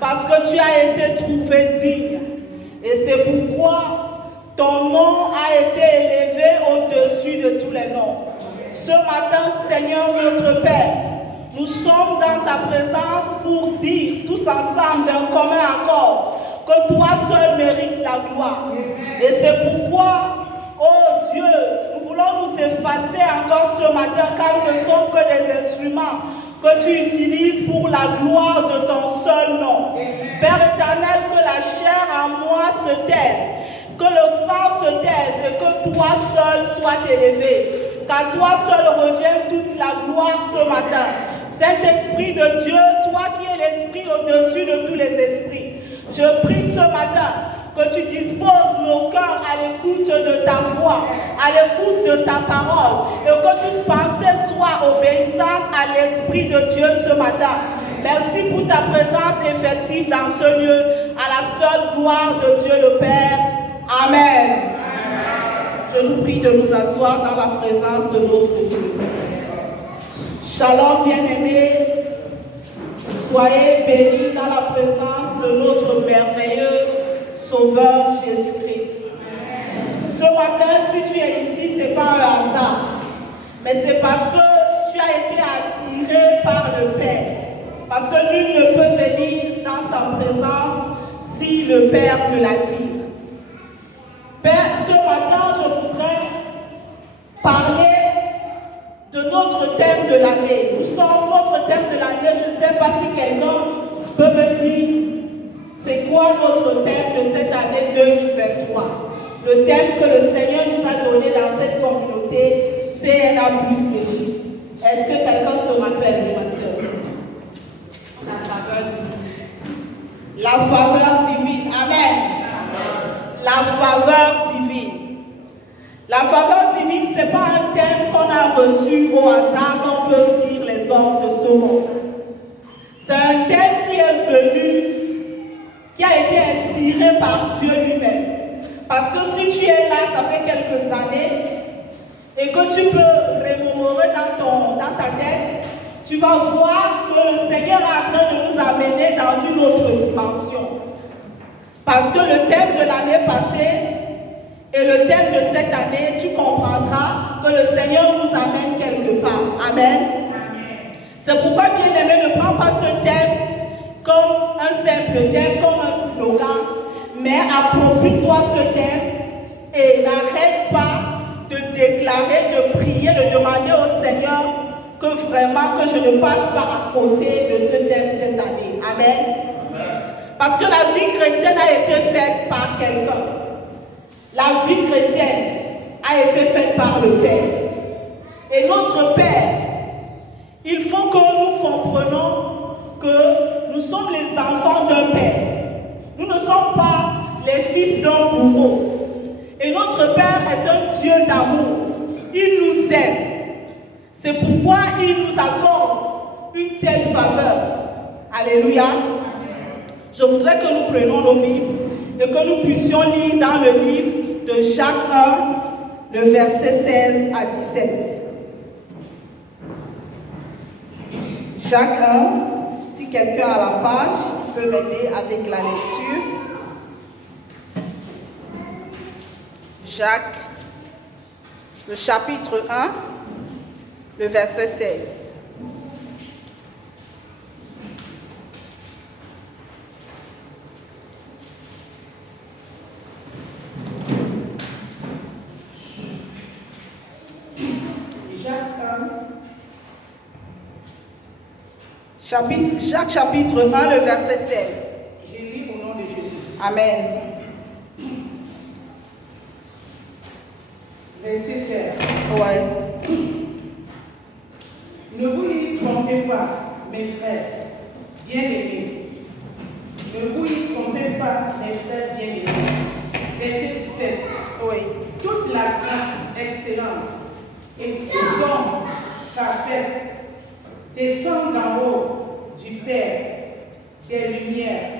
parce que tu as été trouvé digne. Et c'est pourquoi ton nom a été élevé au-dessus de tous les noms. Ce matin, Seigneur notre Père, nous sommes dans ta présence pour dire tous ensemble d'un commun accord que toi seul mérites la gloire. Et c'est pourquoi, oh Dieu, nous voulons nous effacer encore ce matin car nous ne sommes que des instruments que tu utilises pour la gloire de ton seul nom. Père éternel, que la chair en moi se taise, que le sang se taise et que toi seul sois élevé. Qu'à toi seul revienne toute la gloire ce matin. Saint-Esprit de Dieu, toi qui es l'Esprit au-dessus de tous les esprits, je prie ce matin que tu disposes nos cœurs à l'écoute de ta voix, à l'écoute de ta parole, et que toute pensée soit obéissante à l'Esprit de Dieu ce matin. Merci pour ta présence effective dans ce lieu, à la seule gloire de Dieu le Père. Amen. Je nous prie de nous asseoir dans la présence de notre Dieu. Shalom, bien-aimés. Soyez bénis dans la présence de notre merveilleux Sauveur Jésus-Christ. Ce matin, si tu es ici, ce n'est pas un hasard, mais c'est parce que tu as été attiré par le Père. Parce que nul ne peut venir dans sa présence si le Père ne l'attire. Père, ce matin, je voudrais parler de notre thème de l'année. Nous sommes notre thème de l'année. Je ne sais pas si quelqu'un peut me dire c'est quoi notre thème de cette année 2023. Le thème que le Seigneur nous a donné dans cette communauté, c'est CNA plus TJ. Est-ce que quelqu'un se rappelle, ma soeur? La faveur divine. La faveur divine. Amen. La faveur divine. La faveur divine, ce n'est pas un thème qu'on a reçu au hasard, comme peuvent dire les hommes de ce monde. C'est un thème qui est venu, qui a été inspiré par Dieu lui-même. Parce que si tu es là, ça fait quelques années, et que tu peux remémorer dans ta tête, tu vas voir que le Seigneur est en train de nous amener dans une autre dimension. Parce que le thème de l'année passée et le thème de cette année, tu comprendras que le Seigneur nous amène quelque part. Amen. C'est pourquoi, bien aimé, ne prends pas ce thème comme un simple thème, comme un slogan, mais approprie-toi ce thème et n'arrête pas de déclarer, de prier, de demander au Seigneur que vraiment que je ne passe pas à côté de ce thème cette année. Amen. Parce que la vie chrétienne a été faite par quelqu'un. La vie chrétienne a été faite par le Père. Et notre Père, il faut que nous comprenions que nous sommes les enfants d'un Père. Nous ne sommes pas les fils d'un bourreau. Et notre Père est un Dieu d'amour. Il nous aime. C'est pourquoi il nous accorde une telle faveur. Alléluia. Je voudrais que nous prenions nos Bibles et que nous puissions lire dans le livre de Jacques 1, le verset 16 à 17. Jacques 1, si quelqu'un a la page, peut m'aider avec la lecture. Jacques, le chapitre 1, le verset 16. Jacques chapitre 1, le verset 16. Je lis au nom de Jésus. Amen. Verset 16. Ouais. Ne vous y trompez pas, mes frères bien-aimés. Ne vous y trompez pas, mes frères bien-aimés. Verset 17. Oui. Toute la grâce excellente et tout don parfait descend d'en haut du Père des Lumières,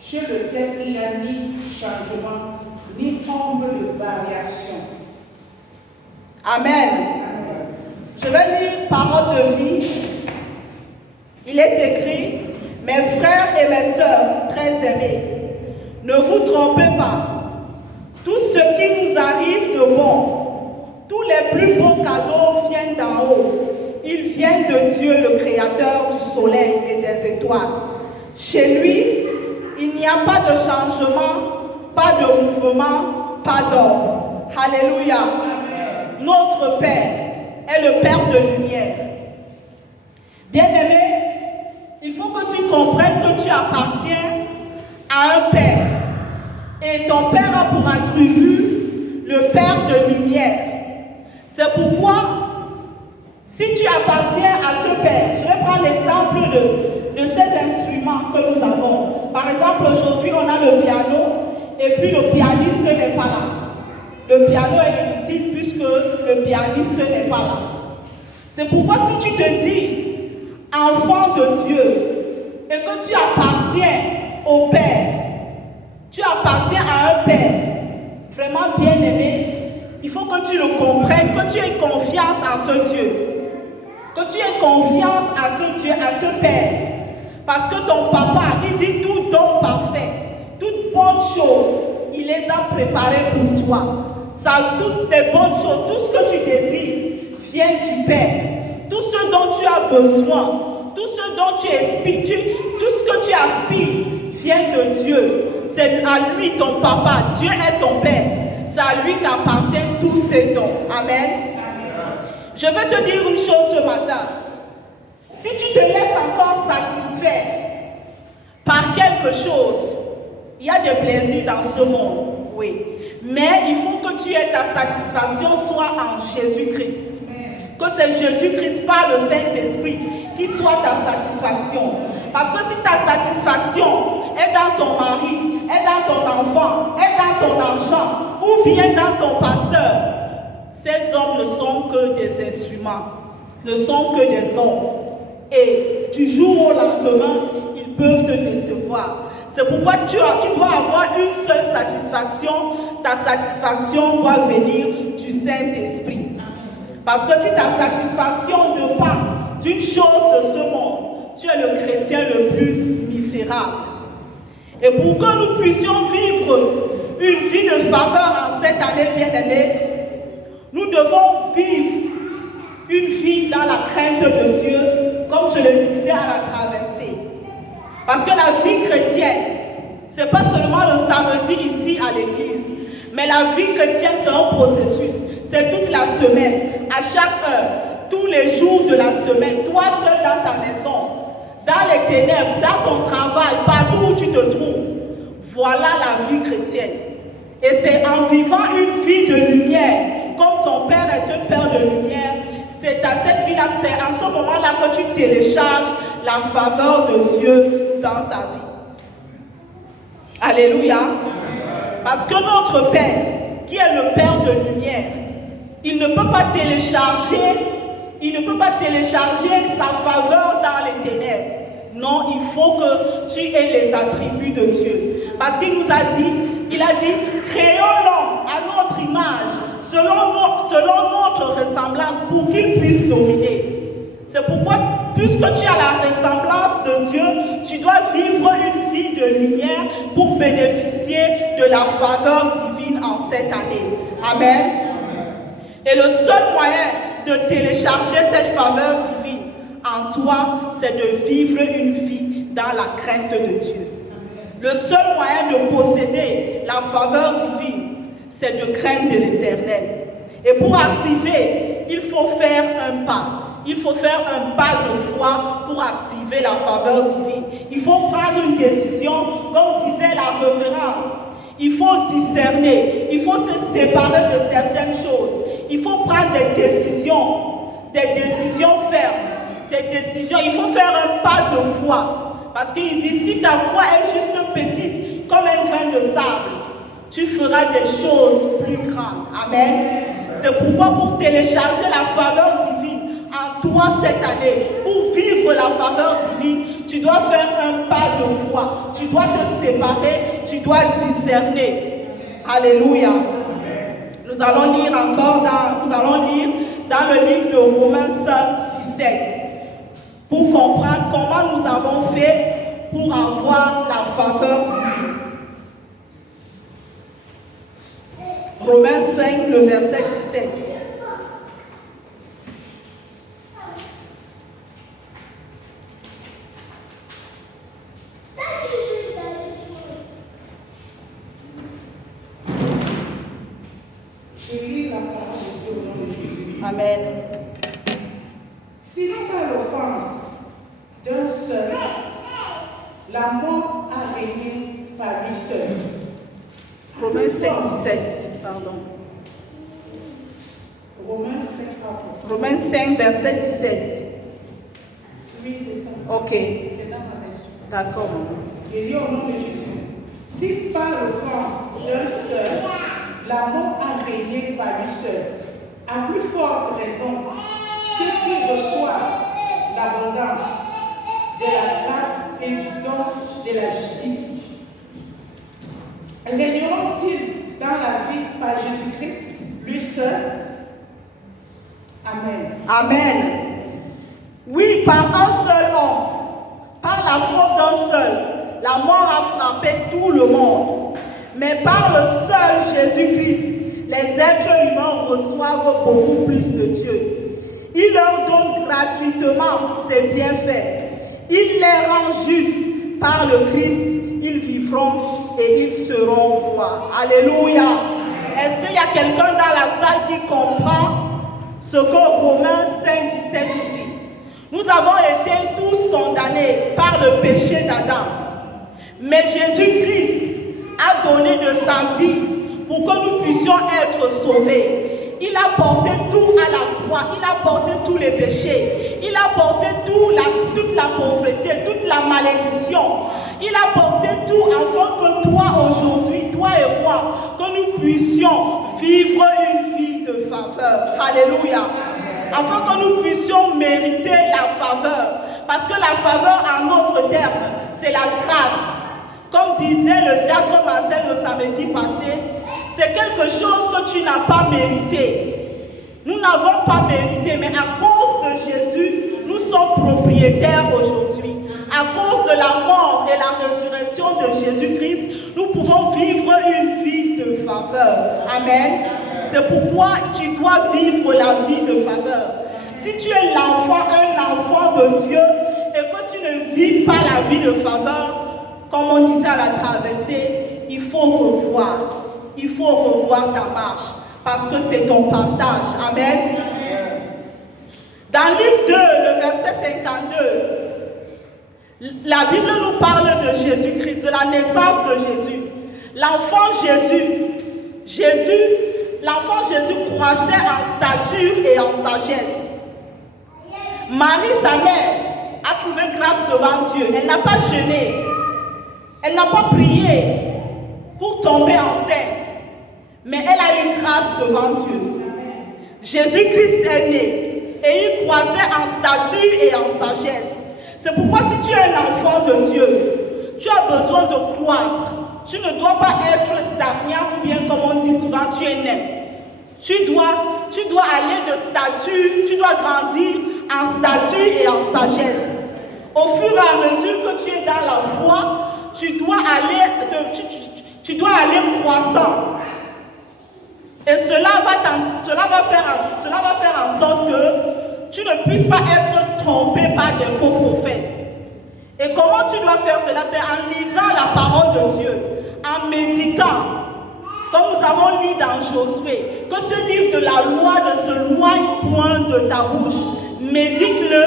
chez lequel il n'y a ni changement, ni ombre de variation. Amen. Je vais lire parole de vie. Il est écrit, Mes frères et mes sœurs très aimés, ne vous trompez pas. Tout ce qui nous arrive de bon, tous les plus beaux cadeaux viennent d'en haut. Ils viennent de Dieu, le Créateur du soleil et des étoiles. Chez lui, il n'y a pas de changement, pas de mouvement, pas d'ordre. Alléluia. Notre Père est le Père de lumière. Bien-aimé, il faut que tu comprennes que tu appartiens à un Père. Et ton Père a pour attribut le Père de lumière. C'est pourquoi, si tu appartiens à ce Père, je vais prendre l'exemple de ces instruments que nous avons. Par exemple, aujourd'hui, on a le piano, et puis le pianiste n'est pas là. Le piano est inutile puisque le pianiste n'est pas là. C'est pourquoi si tu te dis enfant de Dieu et que tu appartiens au Père, tu appartiens à un Père vraiment bien aimé, il faut que tu le comprennes, que tu aies confiance en ce Dieu. Que tu aies confiance à ce Dieu, à ce Père. Parce que ton papa, il dit tout don parfait, toute bonne chose, il les a préparées pour toi. Ça, toutes les bonnes choses, tout ce que tu désires, vient du Père. Tout ce dont tu as besoin, tout ce dont tu aspires, tout ce que tu aspires, vient de Dieu. C'est à lui ton papa, Dieu est ton Père. C'est à lui qu'appartiennent tous ces dons. Amen. Je vais te dire une chose ce matin. Si tu te laisses encore satisfaire par quelque chose, il y a des plaisirs dans ce monde, oui. Mais il faut que tu aies ta satisfaction soit en Jésus-Christ. Que c'est Jésus-Christ par le Saint-Esprit qui soit ta satisfaction. Parce que si ta satisfaction est dans ton mari, est dans ton enfant, est dans ton argent, ou bien dans ton pasteur, ces hommes ne sont que des instruments, ne sont que des hommes. Et du jour au lendemain, ils peuvent te décevoir. C'est pourquoi tu dois avoir une seule satisfaction. Ta satisfaction doit venir du Saint-Esprit. Parce que si ta satisfaction dépend d'une chose de ce monde, tu es le chrétien le plus misérable. Et pour que nous puissions vivre une vie de faveur en cette année bien-aimée, nous devons vivre une vie dans la crainte de Dieu, comme je le disais à la traversée. Parce que la vie chrétienne, ce n'est pas seulement le samedi ici à l'église, mais la vie chrétienne, c'est un processus. C'est toute la semaine, à chaque heure, tous les jours de la semaine, toi seul dans ta maison, dans les ténèbres, dans ton travail, partout où tu te trouves. Voilà la vie chrétienne. Et c'est en vivant une vie de lumière, comme ton Père est un Père de lumière, c'est à cette vie-là, c'est en ce moment-là que tu télécharges la faveur de Dieu dans ta vie. Alléluia. Parce que notre Père, qui est le Père de lumière, il ne peut pas télécharger sa faveur dans les ténèbres. Non, il faut que tu aies les attributs de Dieu. Parce qu'il nous a dit, créons l'homme à notre image, selon notre ressemblance, pour qu'il puisse dominer. C'est pourquoi, puisque tu as la ressemblance de Dieu, tu dois vivre une vie de lumière pour bénéficier de la faveur divine en cette année. Amen. Et le seul moyen de télécharger cette faveur divine en toi, c'est de vivre une vie dans la crainte de Dieu. Le seul moyen de posséder la faveur divine, c'est de craindre de l'Éternel. Et pour activer, il faut faire un pas. Il faut faire un pas de foi pour activer la faveur divine. Il faut prendre une décision, comme disait la révérende. Il faut discerner, il faut se séparer de certaines choses. Il faut prendre des décisions fermes, des décisions. Il faut faire un pas de foi. Parce qu'il dit, si ta foi est juste petite, comme un grain de sable, tu feras des choses plus grandes. Amen. C'est pourquoi pour télécharger la faveur divine en toi cette année, pour vivre la faveur divine, tu dois faire un pas de foi. Tu dois te séparer, tu dois discerner. Alléluia. Nous allons lire dans le livre de Romains 5, 17 pour comprendre comment nous avons fait pour avoir la faveur divine. Romains 5, le verset 17. Amen. Si par l'offense d'un seul, la mort a régné par lui seul. Romains 5, 17, pardon. Romains 5, pardon. Romains 5, verset 17. Oui, c'est ça. Ok. C'est dans ma version. D'accord. Je lis au nom de Jésus. Si par l'offense d'un seul, la mort a régné par lui seul, à plus forte raison, ceux qui reçoivent l'abondance de la grâce et du don de la justice, régneront-ils dans la vie par Jésus-Christ, lui seul? Amen. Amen. Oui, par un seul homme, par la faute d'un seul, la mort a frappé tout le monde. Mais par le seul Jésus-Christ, les êtres humains reçoivent beaucoup plus de Dieu. Il leur donne gratuitement ses bienfaits. Il les rend justes. Par le Christ, ils vivront et ils seront rois. Alléluia. Est-ce qu'il y a quelqu'un dans la salle qui comprend ce que Romains 5, 17 nous dit? Nous avons été tous condamnés par le péché d'Adam. Mais Jésus-Christ a donné de sa vie pour que nous puissions être sauvés. Il a porté tout à la croix, il a porté tous les péchés, il a porté toute la pauvreté, toute la malédiction. Il a porté tout afin que toi aujourd'hui, toi et moi, que nous puissions vivre une vie de faveur. Alléluia. Afin que nous puissions mériter la faveur. Parce que la faveur, en autre terme, c'est la grâce. Comme disait le diacre Marcel le samedi passé, c'est quelque chose que tu n'as pas mérité. Nous n'avons pas mérité, mais à cause de Jésus, nous sommes propriétaires aujourd'hui. À cause de la mort et la résurrection de Jésus-Christ, nous pouvons vivre une vie de faveur. Amen. C'est pourquoi tu dois vivre la vie de faveur. Si tu es un enfant de Dieu, et que tu ne vis pas la vie de faveur, comme on disait à la traversée, il faut revoir. Il faut revoir ta marche. Parce que c'est ton partage. Amen. Dans Luc 2, le verset 52, la Bible nous parle de Jésus-Christ, de la naissance de Jésus. L'enfant Jésus croissait en stature et en sagesse. Marie, sa mère, a trouvé grâce devant Dieu. Elle n'a pas jeûné. Elle n'a pas prié pour tomber enceinte. Mais elle a eu grâce devant Dieu. Jésus-Christ est né et il croissait en stature et en sagesse. C'est pourquoi si tu es un enfant de Dieu, tu as besoin de croître. Tu ne dois pas être stagnant ou bien comme on dit souvent, tu es né. Tu dois aller de stature, tu dois grandir en stature et en sagesse. Au fur et à mesure que tu es dans la foi, tu dois aller croissant. Et cela va faire en sorte que tu ne puisses pas être trompé par des faux prophètes. Et comment tu dois faire cela? C'est en lisant la parole de Dieu, en méditant. Comme nous avons lu dans Josué, que ce livre de la loi ne se loigne point de ta bouche. Médite-le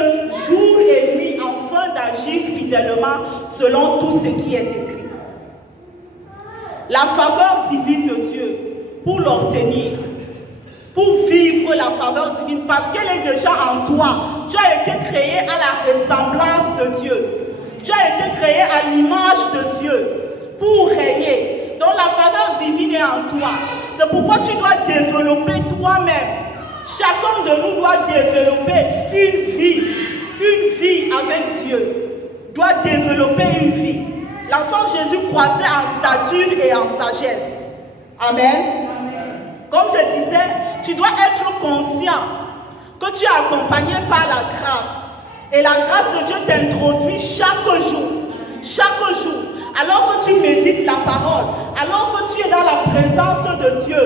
jour et nuit afin d'agir fidèlement selon tout ce qui est écrit. La faveur divine de Dieu, pour l'obtenir, pour vivre la faveur divine, parce qu'elle est déjà en toi. Tu as été créé à la ressemblance de Dieu. Tu as été créé à l'image de Dieu pour régner. Donc la faveur divine est en toi. C'est pourquoi tu dois développer toi-même. Chacun de nous doit développer une vie avec Dieu. Doit développer une vie. L'enfant Jésus croissait en stature et en sagesse. Amen. Comme je disais, tu dois être conscient que tu es accompagné par la grâce. Et la grâce de Dieu t'introduit chaque jour. chaque jour, alors que tu médites la parole, alors que tu es dans la présence de Dieu,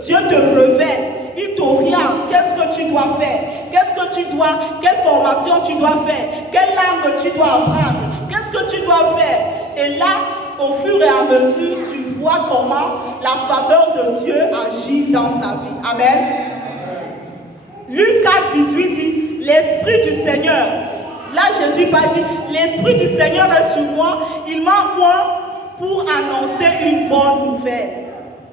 Dieu te révèle, il t'oriente, qu'est-ce que tu dois faire, quelle formation tu dois faire, quelle langue tu dois apprendre, qu'est-ce que tu dois faire. Et là, au fur et à mesure, tu vois comment la faveur de Dieu agit dans ta vie. Amen. Luc 4, 18 dit, l'Esprit du Seigneur. Là, Jésus pas dit, l'Esprit du Seigneur est sur moi, il m'a oint pour annoncer une bonne nouvelle.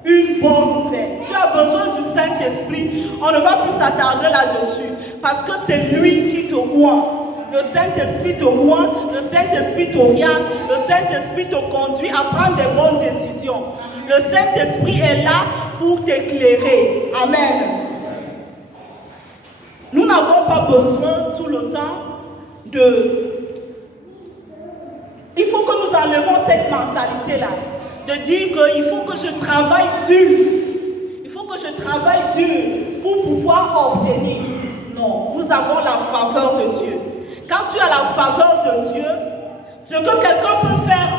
Une bonne nouvelle. Tu as besoin du Saint-Esprit. On ne va plus s'attarder là-dessus parce que c'est lui qui te oint. Le Saint-Esprit te oint, le Saint-Esprit t'oriente, le Saint-Esprit te conduit à prendre des bonnes décisions. Le Saint-Esprit est là pour t'éclairer. Amen. Nous n'avons pas besoin tout le temps de... Il faut que nous enlevons cette mentalité-là. De dire qu'il faut que je travaille dur. Il faut que je travaille dur pour pouvoir obtenir. Non, nous avons la faveur de Dieu. Quand tu as la faveur de Dieu, ce que quelqu'un peut faire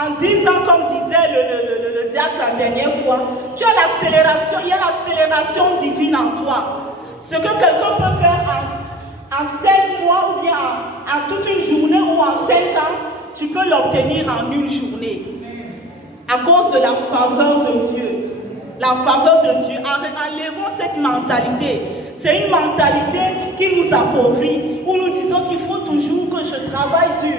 en 10 ans, comme disait le diacre la dernière fois, tu as l'accélération, il y a l'accélération divine en toi. Ce que quelqu'un peut faire en 5 mois ou bien en toute une journée ou en 5 ans, tu peux l'obtenir en une journée. À cause de la faveur de Dieu. La faveur de Dieu. Enlevons cette mentalité. C'est une mentalité qui nous appauvrit, où nous disons qu'il faut toujours que je travaille dur.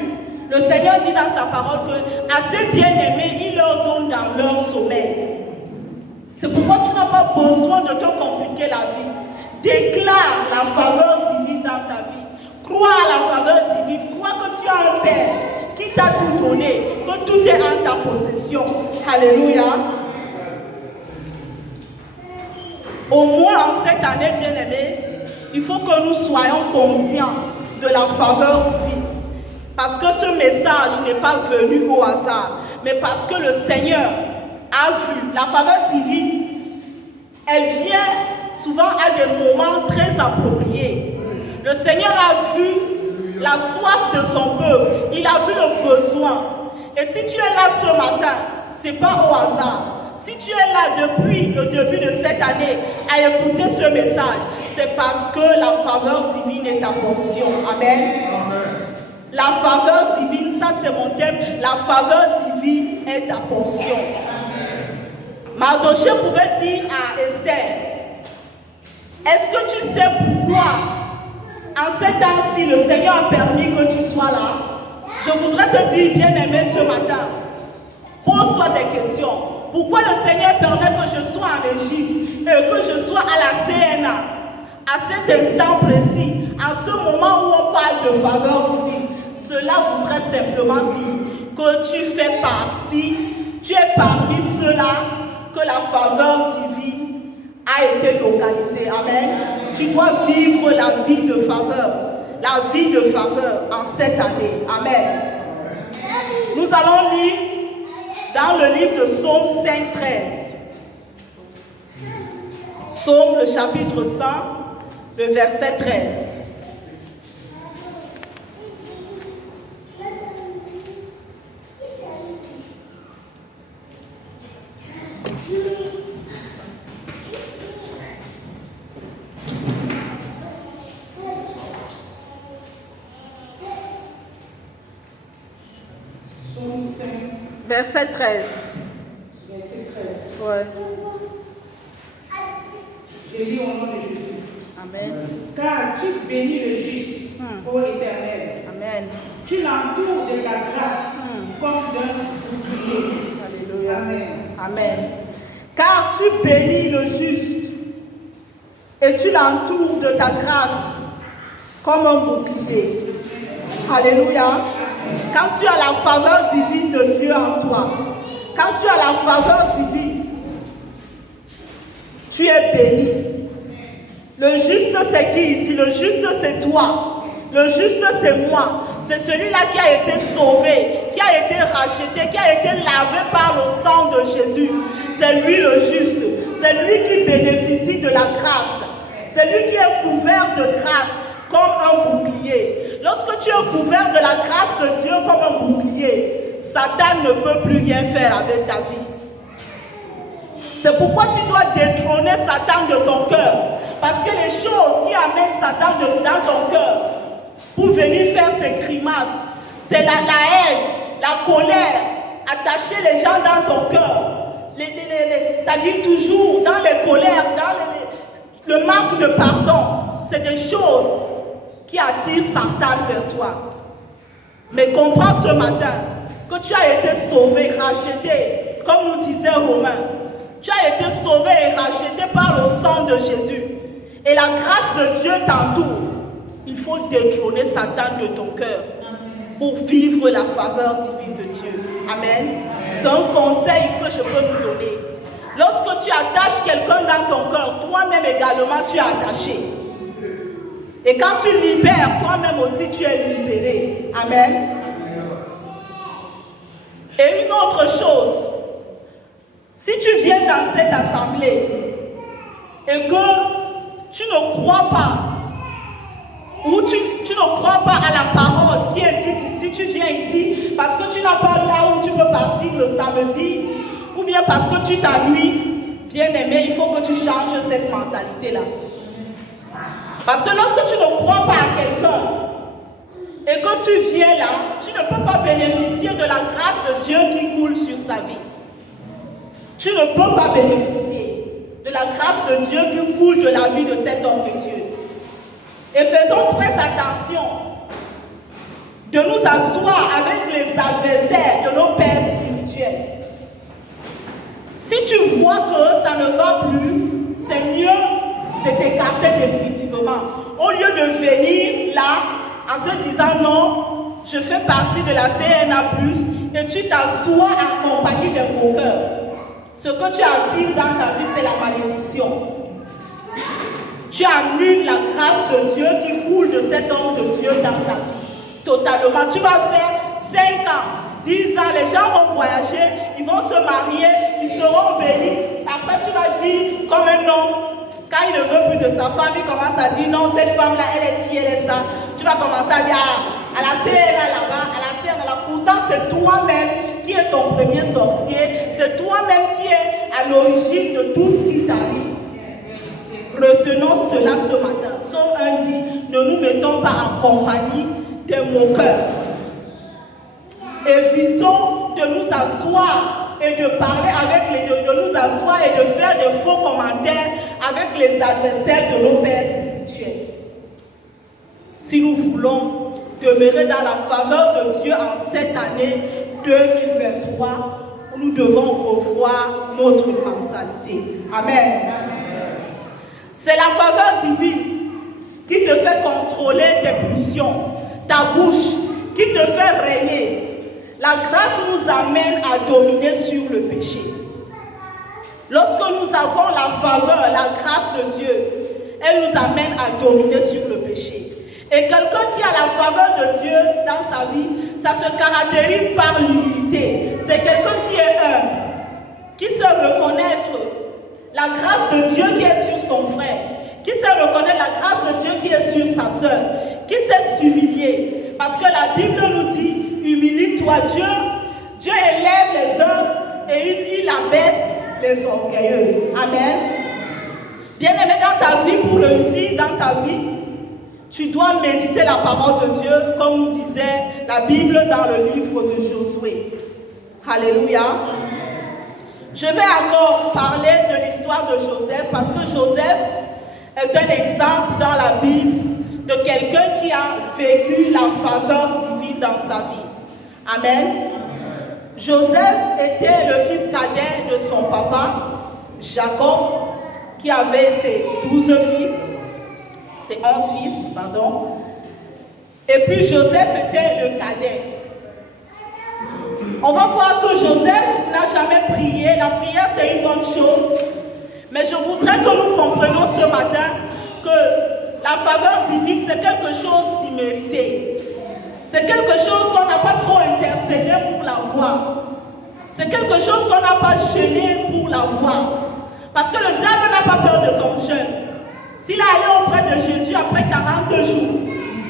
Le Seigneur dit dans sa parole que à ses bien-aimés, il leur donne dans leur sommeil. C'est pourquoi tu n'as pas besoin de te compliquer la vie. Déclare la faveur divine dans ta vie. Crois à la faveur divine. Crois que tu as un Père qui t'a tout donné, que tout est en ta possession. Alléluia. Au moins en cette année, bien-aimés, il faut que nous soyons conscients de la faveur divine. Parce que ce message n'est pas venu au hasard, mais parce que le Seigneur a vu. La faveur divine, elle vient souvent à des moments très appropriés. Le Seigneur a vu la soif de son peuple, il a vu le besoin. Et si tu es là ce matin, ce n'est pas au hasard. Si tu es là depuis le début de cette année à écouter ce message, c'est parce que la faveur divine est ta portion. Amen. Amen. La faveur divine, ça c'est mon thème, la faveur divine est ta portion. Mardochée pouvait dire à Esther, est-ce que tu sais pourquoi en ces temps-ci le Seigneur a permis que tu sois là? Je voudrais te dire, bien-aimé, ce matin, pose-toi des questions. Pourquoi le Seigneur permet que je sois en Égypte et que je sois à la CNA à cet instant précis, en ce moment où on parle de faveur divine? Cela voudrait simplement dire que tu fais partie, tu es parmi ceux-là que la faveur divine a été localisée. Amen. Tu dois vivre la vie de faveur en cette année. Amen. Nous allons lire dans le livre de Psaume 5:13. Psaume, le chapitre 100, le verset 13. Verset 13. Verset 13. Ouais. Je lis au nom de Jésus. Amen. Car tu bénis le juste, ô Éternel. Amen. Tu l'entoures de ta grâce comme d'un bouclier. Alléluia. Amen. Amen. Car tu bénis le juste et tu l'entoures de ta grâce comme un bouclier. Alléluia. Quand tu as la faveur divine de Dieu en toi, quand tu as la faveur divine, tu es béni. Le juste c'est qui ici? Le juste c'est toi. Le juste c'est moi. C'est celui-là qui a été sauvé, qui a été racheté, qui a été lavé par le sang de Jésus. C'est lui le juste. C'est lui qui bénéficie de la grâce. C'est lui qui est couvert de grâce comme un bouclier. Lorsque tu es couvert de la grâce de Dieu comme un bouclier, Satan ne peut plus rien faire avec ta vie. C'est pourquoi tu dois détrôner Satan de ton cœur. Parce que les choses qui amènent Satan dans ton cœur pour venir faire ses grimaces, c'est la haine, la colère, attacher les gens dans ton cœur. C'est-à-dire toujours dans les colères, dans le manque de pardon. C'est des choses qui attirent Satan vers toi. Mais comprends ce matin que tu as été sauvé, racheté, comme nous disait Romain. Tu as été sauvé et racheté par le sang de Jésus. Et la grâce de Dieu t'entoure. Il faut détrôner Satan de ton cœur pour vivre la faveur divine de Dieu. Amen. C'est un conseil que je peux nous donner. Lorsque tu attaches quelqu'un dans ton cœur, toi-même également tu es attaché. Et quand tu libères, toi-même aussi tu es libéré. Amen. Et une autre chose, si tu viens dans cette assemblée et que tu ne crois pas, ou tu ne crois pas à la parole qui est dite ici, tu viens ici parce que tu n'as pas là où tu peux partir le samedi, ou bien parce que tu t'ennuies, bien aimé, il faut que tu changes cette mentalité-là. Parce que lorsque tu ne crois pas à quelqu'un et que tu viens là, tu ne peux pas bénéficier de la grâce de Dieu qui coule sur sa vie. Tu ne peux pas bénéficier de la grâce de Dieu qui coule de la vie de cet homme de Dieu. Et faisons très attention de nous asseoir avec les adversaires de nos pères spirituels. Si tu vois que ça ne va plus, c'est mieux de t'écarter définitivement. Au lieu de venir là en se disant non, je fais partie de la CNA+, et tu t'assois accompagné de moqueurs. Ce que tu attires dans ta vie, c'est la malédiction. Tu annules la grâce de Dieu qui coule de cet homme de Dieu dans ta vie. Totalement. Tu vas faire 5 ans, 10 ans, les gens vont voyager, ils vont se marier, ils seront bénis. Après, tu vas dire, comme un homme, quand il ne veut plus de sa femme, il commence à dire, non, cette femme-là, elle est ci, elle est ça. Tu vas commencer à dire, ah, à la CNA là-bas, à la CNA là. Pourtant, c'est toi-même qui es ton premier sorcier. C'est toi-même qui es à l'origine de tout ce qui t'arrive. Retenons cela ce matin. Somme 1 dit, ne nous mettons pas en compagnie des moqueurs. Évitons de nous asseoir et de parler avec de nous asseoir et de faire de faux commentaires avec les adversaires de nos pères spirituels. Si nous voulons demeurer dans la faveur de Dieu en cette année 2023, nous devons revoir notre mentalité. Amen. C'est la faveur divine qui te fait contrôler tes pulsions, ta bouche, qui te fait régner. La grâce nous amène à dominer sur le péché. Lorsque nous avons la faveur, la grâce de Dieu, elle nous amène à dominer sur le péché. Et quelqu'un qui a la faveur de Dieu dans sa vie, ça se caractérise par l'humilité. C'est quelqu'un qui est humble, qui sait reconnaître la grâce de Dieu qui est sur son frère, qui sait reconnaître la grâce de Dieu qui est sur sa soeur, qui sait s'humilier. Parce que la Bible nous dit, humilie-toi. Dieu élève les hommes et il abaisse les orgueilleux. Amen. Bien-aimé, dans ta vie, pour réussir dans ta vie, tu dois méditer la parole de Dieu, comme nous disait la Bible dans le livre de Josué. Alléluia. Je vais encore parler de l'histoire de Joseph, parce que Joseph est un exemple dans la Bible de quelqu'un qui a vécu la faveur divine dans sa vie. Amen. Joseph était le fils cadet de son papa, Jacob, qui avait ses 11 fils, pardon. Et puis Joseph était le cadet. On va voir que Joseph n'a jamais prié. La prière, c'est une bonne chose. Mais je voudrais que nous comprenions ce matin que la faveur divine, c'est quelque chose d'immérité. C'est quelque chose qu'on n'a pas trop intercédé pour l'avoir. C'est quelque chose qu'on n'a pas gêné pour l'avoir. Parce que le diable n'a pas peur de ton jeûne. S'il est allé auprès de Jésus après 40 jours,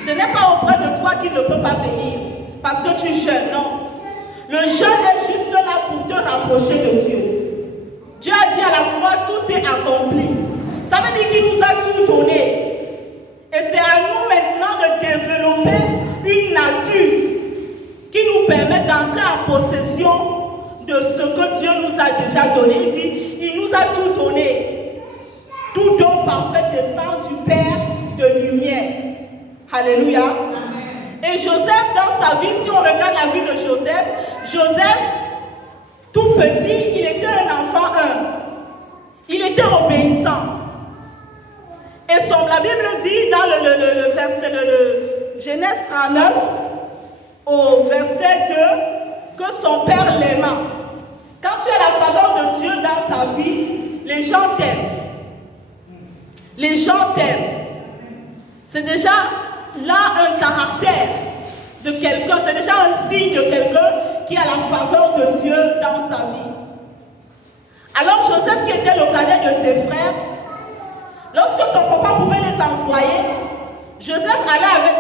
ce n'est pas auprès de toi qu'il ne peut pas venir parce que tu jeûnes, non. Le jeûne est juste là pour te rapprocher de Dieu. Dieu a dit à la croix, tout est accompli. Ça veut dire qu'il nous a tout donné. Et c'est à nous maintenant de développer une nature qui nous permet d'entrer en possession de ce que Dieu nous a déjà donné. Il dit, il nous a tout donné. Tout don parfait descend du Père de lumière. Alléluia. Amen. Et Joseph, dans sa vie, si on regarde la vie de Joseph, tout petit, il était un enfant humble. Il était obéissant. Et la Bible dit dans le verset de Genèse 39, au verset 2, que son père l'aima. Quand tu as la faveur de Dieu dans ta vie, les gens t'aiment. Les gens t'aiment. C'est déjà là un caractère de quelqu'un, c'est déjà un signe de quelqu'un qui a la faveur de Dieu dans sa vie. Alors Joseph, qui était le cadet de ses frères, lorsque son papa pouvait les envoyer, Joseph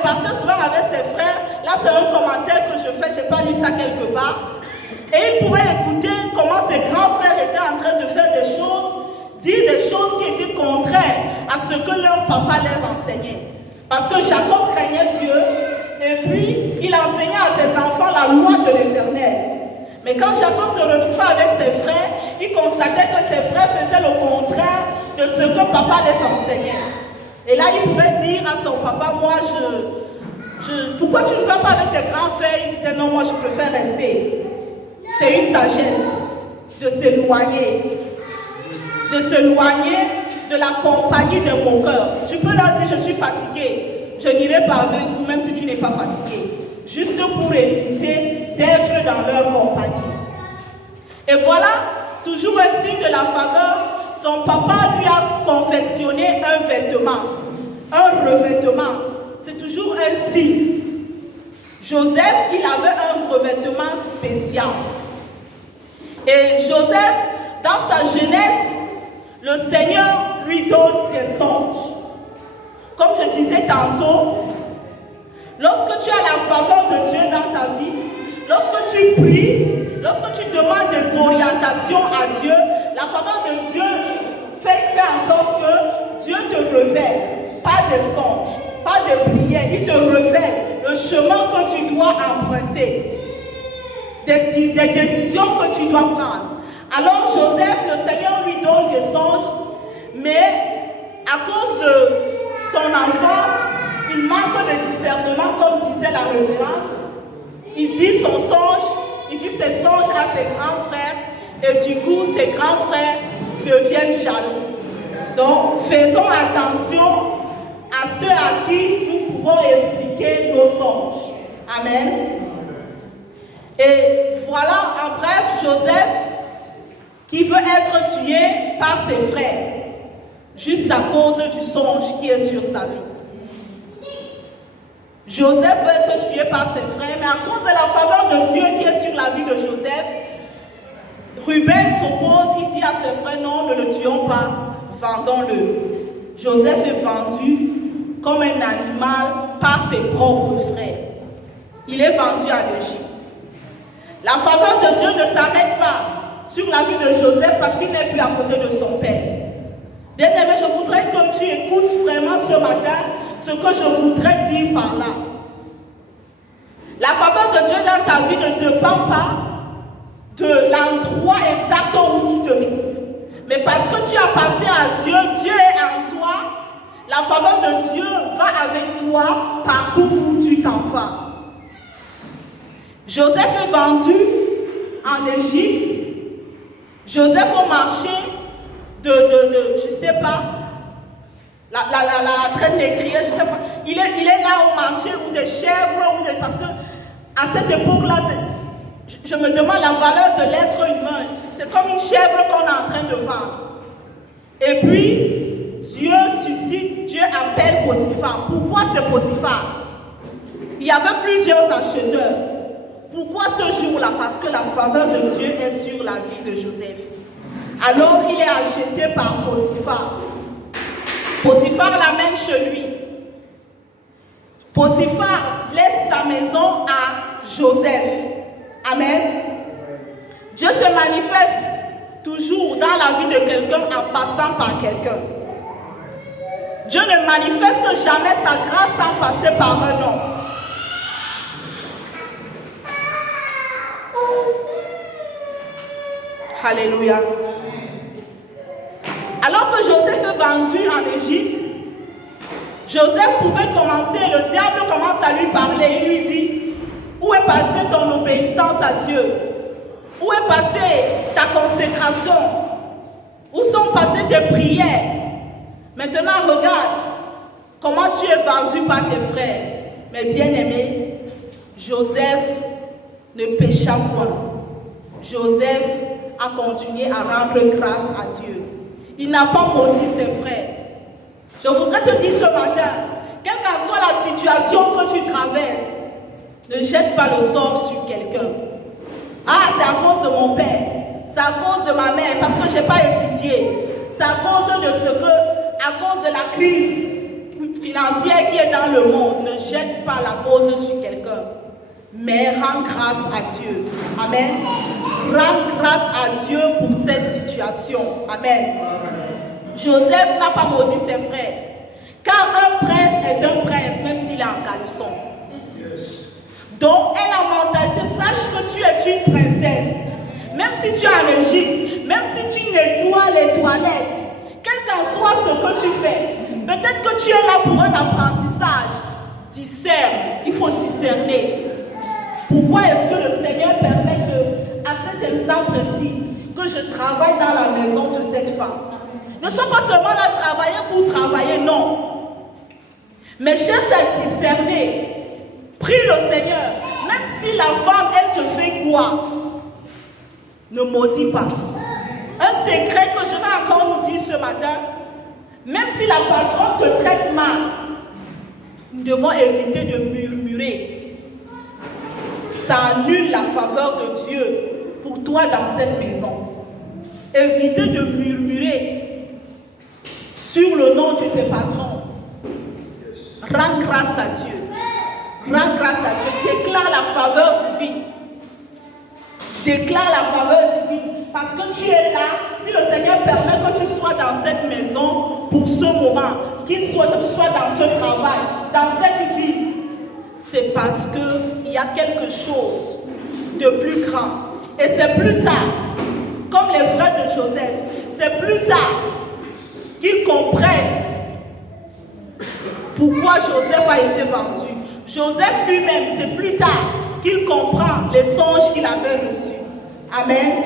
partait souvent avec ses frères. Là, c'est un commentaire que je fais, je n'ai pas lu ça quelque part. Et il pouvait écouter comment ses grands frères étaient en train de faire des choses, dire des choses qui étaient contraires à ce que leur papa leur enseignait. Parce que Jacob craignait Dieu, et puis il enseignait à ses enfants la loi de l'Éternel. Mais quand Jacob se retrouvait avec ses frères, il constatait que ses frères faisaient le contraire de ce que papa les enseignait. Et là, il pouvait dire à son papa, moi, pourquoi tu ne vas pas avec tes grands frères? Il disait, non, moi, je préfère rester. C'est une sagesse de s'éloigner de la compagnie de mon cœur. Tu peux leur dire, je suis fatigué, je n'irai pas avec vous, même si tu n'es pas fatigué. Juste pour éviter d'être dans leur compagnie. Et voilà, toujours un signe de la faveur, son papa lui a confectionné un vêtement, un revêtement. C'est toujours un signe. Joseph, il avait un revêtement spécial. Et Joseph, dans sa jeunesse, le Seigneur lui donne des songes. Comme je disais tantôt, lorsque tu as la faveur de Dieu dans ta vie, lorsque tu pries, lorsque tu demandes des orientations à Dieu, la faveur de Dieu fait en sorte que Dieu te révèle, pas de songes, pas de prières, il te révèle le chemin que tu dois emprunter, des décisions que tu dois prendre. Alors Joseph, le Seigneur lui donne des songes, mais à cause de son enfance, il manque de discernement, comme disait la révérence. Il dit son songe, il dit ses songes à ses grands frères, et du coup, ses grands frères deviennent jaloux. Donc, faisons attention à ceux à qui nous pouvons expliquer nos songes. Amen. Et voilà, en bref, Joseph, qui veut être tué par ses frères, juste à cause du songe qui est sur sa vie. Joseph veut être tué par ses frères, mais à cause de la faveur de Dieu qui est sur la vie de Joseph, Ruben s'oppose, il dit à ses frères, non, ne le tuons pas, vendons-le. Joseph est vendu comme un animal par ses propres frères. Il est vendu en Égypte. La faveur de Dieu ne s'arrête pas sur la vie de Joseph parce qu'il n'est plus à côté de son père. Bien-aimé, je voudrais que tu écoutes vraiment ce matin ce que je voudrais dire par là. La faveur de Dieu dans ta vie ne dépend pas de l'endroit exact où tu te trouves. Mais parce que tu appartiens à Dieu, Dieu est en toi, la faveur de Dieu va avec toi partout où tu t'en vas. Joseph est vendu en Égypte. Joseph au marché je ne sais pas, la traîne des crières, je ne sais pas. Il est là au marché ou des chèvres, parce que à cette époque-là, je me demande la valeur de l'être humain. C'est comme une chèvre qu'on est en train de vendre. Et puis, Dieu suscite, Dieu appelle Potiphar. Pourquoi c'est Potiphar? Il y avait plusieurs acheteurs. Pourquoi ce jour-là? Parce que la faveur de Dieu est sur la vie de Joseph. Alors, il est acheté par Potiphar. Potiphar l'amène chez lui. Potiphar laisse sa maison à Joseph. Amen. Dieu se manifeste toujours dans la vie de quelqu'un en passant par quelqu'un. Dieu ne manifeste jamais sa grâce sans passer par un homme. Alléluia. Alors que Joseph est vendu en Égypte, Joseph pouvait commencer, le diable commence à lui parler. Il lui dit, où est passée ton obéissance à Dieu? Où est passée ta consécration? Où sont passées tes prières? Maintenant, regarde comment tu es vendu par tes frères. Mais bien aimé, Joseph ne pécha point. Joseph a continué à rendre grâce à Dieu. Il n'a pas maudit ses frères. Je voudrais te dire ce matin, quelle qu'en soit la situation que tu traverses, ne jette pas le sort sur quelqu'un. Ah, c'est à cause de mon père, c'est à cause de ma mère, parce que je n'ai pas étudié. C'est à cause de ce que, à cause de la crise financière qui est dans le monde, ne jette pas la cause sur quelqu'un. Mais rends grâce à Dieu. Amen. Rends grâce à Dieu pour cette situation. Amen. Joseph n'a pas maudit ses frères. Car un prince est un prince, même s'il est en caleçon. Donc, elle a mentalité, sache que tu es une princesse. Même si tu es en Égypte, même si tu nettoies les toilettes, quel qu'en soit ce que tu fais, peut-être que tu es là pour un apprentissage. Discerne, il faut discerner. Pourquoi est-ce que le Seigneur permet que, à cet instant précis, que je travaille dans la maison de cette femme? Ne sont pas seulement là travailler pour travailler, non. Mais cherche à discerner. Prie le Seigneur. Même si la femme, elle te fait quoi? Ne maudis pas. Un secret que je vais encore nous dire ce matin. Même si la patronne te traite mal, nous devons éviter de murmurer. Ça annule la faveur de Dieu pour toi dans cette maison. Évitez de murmurer sur le nom de tes patrons. Rends grâce à Dieu. Rends grâce à Dieu. Déclare la faveur divine. Déclare la faveur divine. Parce que tu es là, si le Seigneur permet que tu sois dans cette maison pour ce moment, que tu sois dans ce travail, dans cette vie, c'est parce qu'il y a quelque chose de plus grand. Et c'est plus tard, comme les frères de Joseph, c'est plus tard qu'ils comprennent pourquoi Joseph a été vendu. Joseph lui-même, c'est plus tard qu'il comprend les songes qu'il avait reçus. Amen.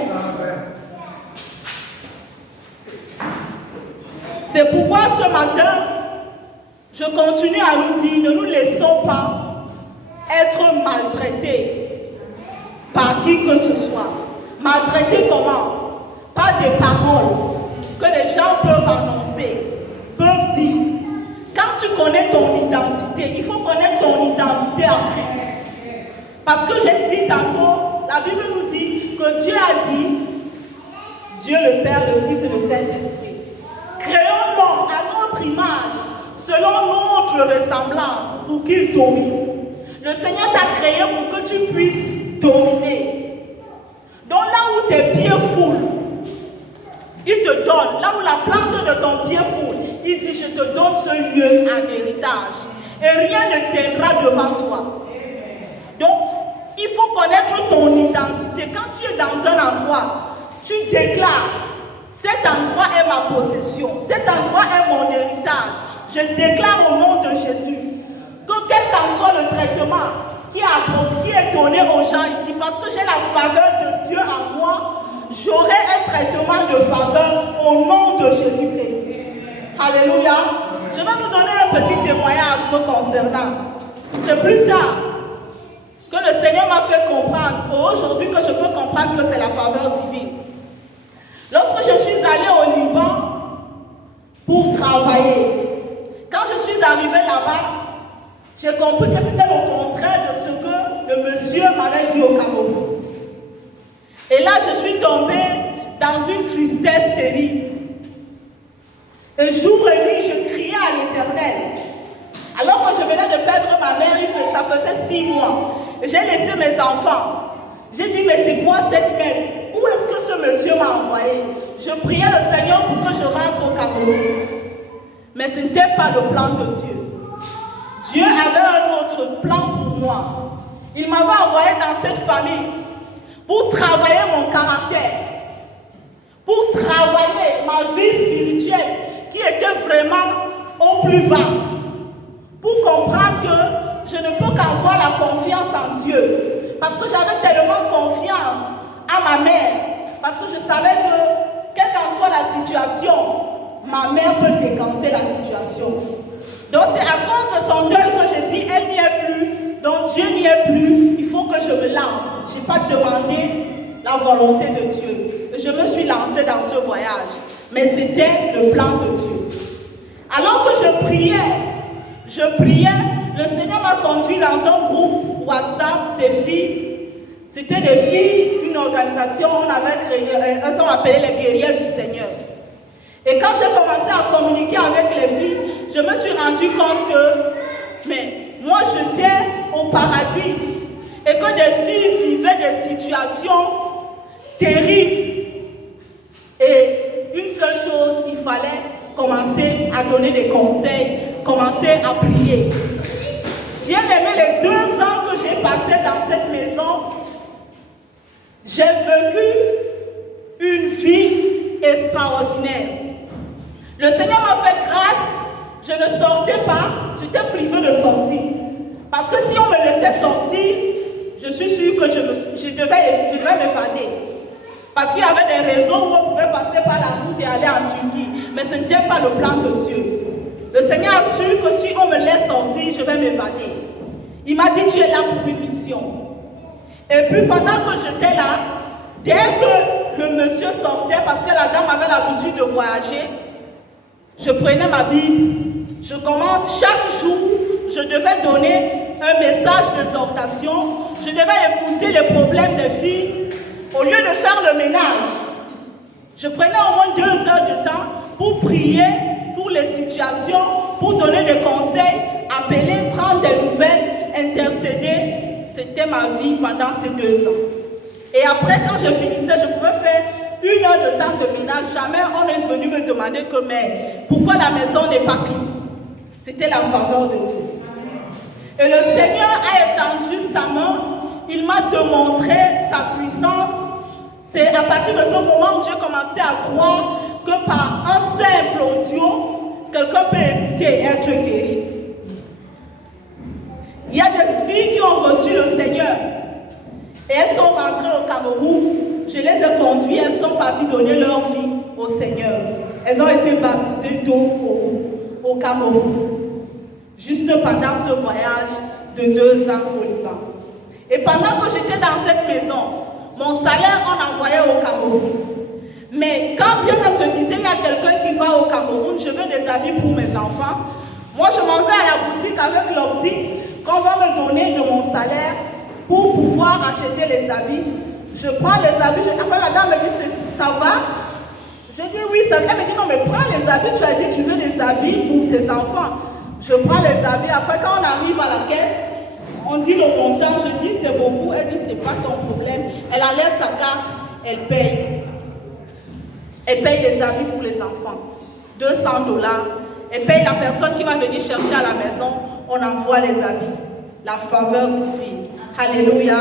C'est pourquoi ce matin, je continue à nous dire, ne nous laissons pas être maltraités par qui que ce soit. Maltraités comment? Par des paroles que les gens peuvent annoncer, peuvent dire. Quand tu connais ton identité, il faut connaître ton identité en Christ. Parce que j'ai dit tantôt, la Bible nous dit que Dieu a dit, Dieu le Père, le Fils et le Saint-Esprit. Créons-nous à notre image, selon notre ressemblance, pour qu'il domine. Le Seigneur t'a créé pour que tu puisses dominer. Donc là où tes pieds foulent, il te donne, là où la plante de ton pied foule, il dit, je te donne ce lieu en héritage. Et rien ne tiendra devant toi. Donc, il faut connaître ton identité. Quand tu es dans un endroit, tu déclares, cet endroit est ma possession, cet endroit est mon héritage. Je déclare au nom de Jésus que quel qu'en soit le traitement qui est donné aux gens ici, parce que j'ai la faveur de Dieu en moi, j'aurai un traitement de faveur au nom de Jésus-Christ. Alléluia. Je vais vous donner un petit témoignage me concernant. C'est plus tard que le Seigneur m'a fait comprendre, aujourd'hui que je peux comprendre que c'est la faveur divine. Lorsque je suis allée au Liban pour travailler, quand je suis arrivée là-bas, j'ai compris que c'était le contraire de ce que le monsieur m'avait dit au Cameroun. Et là, je suis tombée dans une tristesse terrible. Et jour et nuit, je criais maternelle. Alors que je venais de perdre ma mère, ça faisait 6 mois. J'ai laissé mes enfants. J'ai dit, mais c'est quoi cette mère? Où est-ce que ce monsieur m'a envoyé? Je priais le Seigneur pour que je rentre au Cameroun. Mais ce n'était pas le plan de Dieu. Dieu avait un autre plan pour moi. Il m'avait envoyé dans cette famille pour travailler mon caractère, pour travailler ma vie spirituelle qui était vraiment au plus bas, pour comprendre que je ne peux qu'avoir la confiance en Dieu, parce que j'avais tellement confiance à ma mère, parce que je savais que quelle qu'en soit la situation, ma mère peut décanter la situation. Donc c'est à cause de son deuil que je dis, elle n'y est plus, donc Dieu n'y est plus, il faut que je me lance. Je n'ai pas demandé la volonté de Dieu. Je me suis lancée dans ce voyage, mais c'était le plan de Dieu. Alors que je priais, le Seigneur m'a conduit dans un groupe WhatsApp des filles. C'était des filles, une organisation, on avait créé, elles sont appelées les guerrières du Seigneur. Et quand j'ai commencé à communiquer avec les filles, je me suis rendu compte que, mais moi j'étais au paradis et que des filles vivaient des situations terribles. Et une seule chose, il fallait commencer à donner des conseils, commencer à prier. Bien aimé, les 2 ans que j'ai passés dans cette maison, j'ai vécu une vie extraordinaire. Le Seigneur m'a fait grâce, je ne sortais pas, j'étais privée de sortir. Parce que si on me laissait sortir, je suis sûre que je devais m'évader. Parce qu'il y avait des raisons où on pouvait passer par la route et aller en Turquie. Mais ce n'était pas le plan de Dieu. Le Seigneur a su que si on me laisse sortir, je vais m'évader. Il m'a dit, tu es là pour une mission. Et puis pendant que j'étais là, dès que le monsieur sortait, parce que la dame avait l'habitude de voyager, je prenais ma Bible. Je commence chaque jour, je devais donner un message d'exhortation. Je devais écouter les problèmes des filles. Au lieu de faire le ménage, je prenais au moins 2 heures de temps pour prier pour les situations, pour donner des conseils, appeler, prendre des nouvelles, intercéder. C'était ma vie pendant ces 2 ans. Et après, quand je finissais, je pouvais faire 1 heure de temps de ménage. Jamais on est venu me demander que, mais pourquoi la maison n'est pas clean? C'était la faveur de Dieu. Et le Seigneur a étendu sa main, il m'a démontré sa puissance. C'est à partir de ce moment où j'ai commencé à croire que par un simple audio, quelqu'un peut écouter et être guéri. Il y a des filles qui ont reçu le Seigneur et elles sont rentrées au Cameroun. Je les ai conduites, elles sont parties donner leur vie au Seigneur. Elles ont été baptisées d'eau au Cameroun. Juste pendant ce voyage de 2 ans au Liban. Et pendant que j'étais dans cette maison, mon salaire on envoyait au Cameroun. Mais quand bien même je disais, il y a quelqu'un qui va au Cameroun, je veux des habits pour mes enfants. Moi je m'en vais à la boutique avec l'optique qu'on va me donner de mon salaire pour pouvoir acheter les habits. Je prends les habits, après la dame me dit, ça va? Je dis oui, ça va. Elle me dit non mais prends les habits, tu as dit tu veux des habits pour tes enfants. Je prends les habits, après quand on arrive à la caisse, on dit le montant, je dis c'est beaucoup, elle dit c'est pas ton problème. Elle enlève sa carte, elle paye. Elle paye les habits pour les enfants. $200. Elle paye la personne qui va venir chercher à la maison, on envoie les habits. La faveur divine. Alléluia.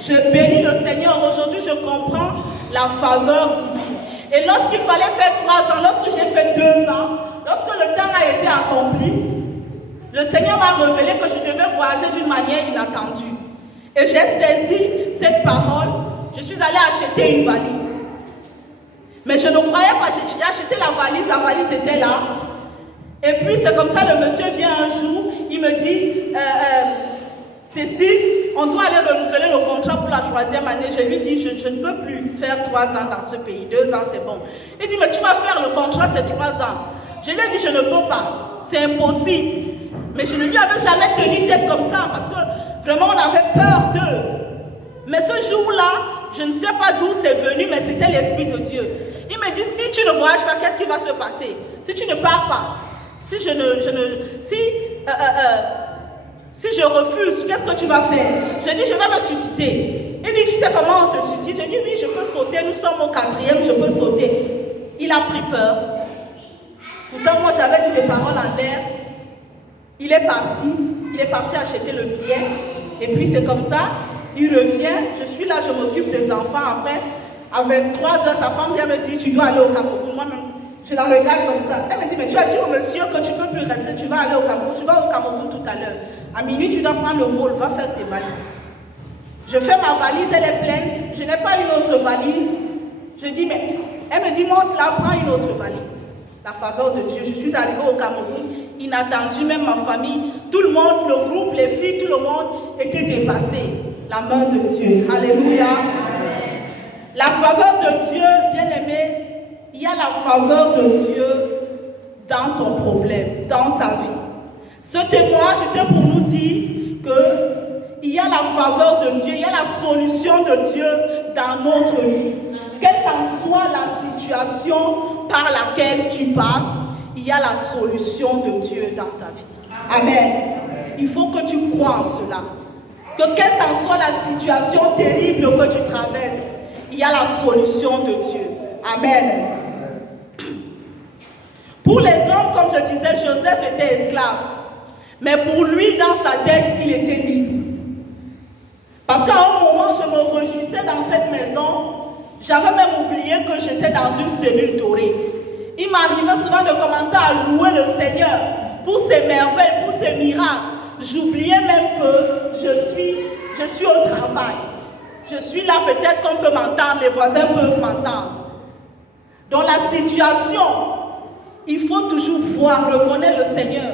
Je bénis le Seigneur. Aujourd'hui, je comprends la faveur divine. Et lorsqu'il fallait faire 3 ans, lorsque j'ai fait 2 ans, lorsque le temps a été accompli, le Seigneur m'a révélé que je devais voyager d'une manière inattendue. Et j'ai saisi cette parole. Je suis allée acheter une valise. Mais je ne croyais pas. J'ai acheté la valise était là. Et puis c'est comme ça, le monsieur vient un jour, il me dit, Cécile, on doit aller renouveler le contrat pour la 3e année. Je lui dis, je ne peux plus faire 3 ans dans ce pays. 2 ans, c'est bon. Il dit, mais tu vas faire le contrat, c'est 3 ans. Je lui ai dit, je ne peux pas. C'est impossible. Mais je ne lui avais jamais tenu tête comme ça parce que vraiment, on avait peur d'eux. Mais ce jour-là, je ne sais pas d'où c'est venu, mais c'était l'Esprit de Dieu. Il me dit, si tu ne voyages pas, qu'est-ce qui va se passer? Si tu ne pars pas, Si je refuse, qu'est-ce que tu vas faire? Je dis, je vais me suicider. Il dit, tu sais comment on se suicide? Je dis, oui, je peux sauter, nous sommes au 4e, je peux sauter. Il a pris peur. Pourtant, moi, j'avais dit des paroles en l'air. Il est parti acheter le billet. Et puis, c'est comme ça, il revient. Je suis là, je m'occupe des enfants. Après, à 23h, sa femme vient me dire, tu dois aller au Cameroun. Moi-même, je la regarde comme ça. Elle me dit, mais tu as dit au monsieur que tu ne peux plus rester, tu vas aller au Cameroun. Tu vas au Cameroun tout à l'heure. À minuit, tu dois prendre le vol, va faire tes valises. Je fais ma valise, elle est pleine. Je n'ai pas une autre valise. Je dis, mais elle me dit, monte là, prends une autre valise. La faveur de Dieu. Je suis arrivée au Cameroun, inattendu, même ma famille, tout le monde, le groupe, les filles, tout le monde était dépassé. La main de Dieu. Alléluia. La faveur de Dieu, bien aimé, il y a la faveur de Dieu dans ton problème, dans ta vie. Ce témoignage était pour nous dire qu'il y a la faveur de Dieu, il y a la solution de Dieu dans notre vie. Quelle qu'en soit la situation par laquelle tu passes, il y a la solution de Dieu dans ta vie. Amen. Il faut que tu crois en cela. Que quelle qu'en soit la situation terrible que tu traverses, il y a la solution de Dieu. Amen. Pour les hommes, comme je disais, Joseph était esclave. Mais pour lui, dans sa tête, il était libre. Parce qu'à un moment, je me réjouissais dans cette maison. J'avais même oublié que j'étais dans une cellule dorée. Il m'arrivait souvent de commencer à louer le Seigneur pour ses merveilles, pour ses miracles. J'oubliais même que je suis au travail. Je suis là, peut-être qu'on peut m'entendre, les voisins peuvent m'entendre. Dans la situation, il faut toujours reconnaître le Seigneur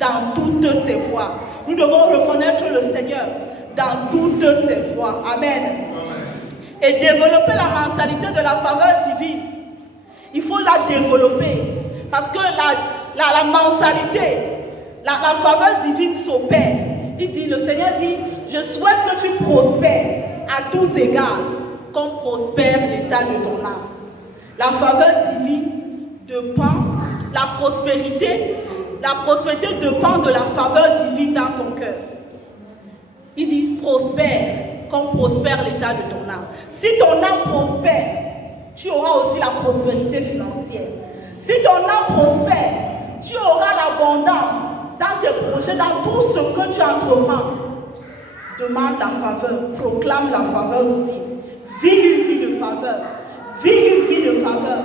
dans toutes ses voies. Nous devons reconnaître le Seigneur dans toutes ses voies. Amen. Et développer la mentalité de la faveur divine. Il faut la développer. Parce que la mentalité, la faveur divine s'opère. Le Seigneur dit, je souhaite que tu prospères à tous égards, comme prospère l'état de ton âme. La faveur divine dépend, la prospérité dépend de la faveur divine dans ton cœur. Il dit, prospère, comme prospère l'état de ton âme. Si ton âme prospère, tu auras aussi la prospérité financière. Si ton âme prospère, tu auras l'abondance dans tes projets, dans tout ce que tu entreprends. Demande la faveur, proclame la faveur divine. Vis une vie de faveur. Vis une vie de faveur.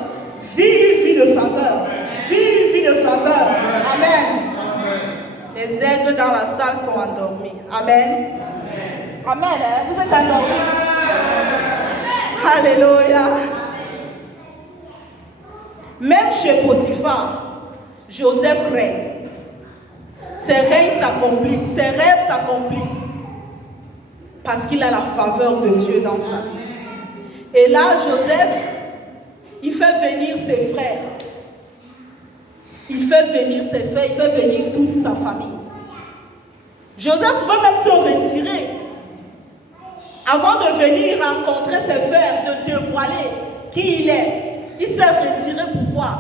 Vis une vie de faveur. Vis une vie de faveur. Amen. Les aigles dans la salle sont endormis. Amen. Amen. Hein? Vous êtes endormis. Alléluia. Même chez Potiphar, Joseph règne. Ses règnes s'accomplissent, ses rêves s'accomplissent. Parce qu'il a la faveur de Dieu dans sa vie. Et là, Joseph, il fait venir ses frères. Il fait venir ses frères, il fait venir toute sa famille. Joseph veut même se retirer. Avant de venir rencontrer ses frères, de dévoiler qui il est. Il s'est retiré, pourquoi?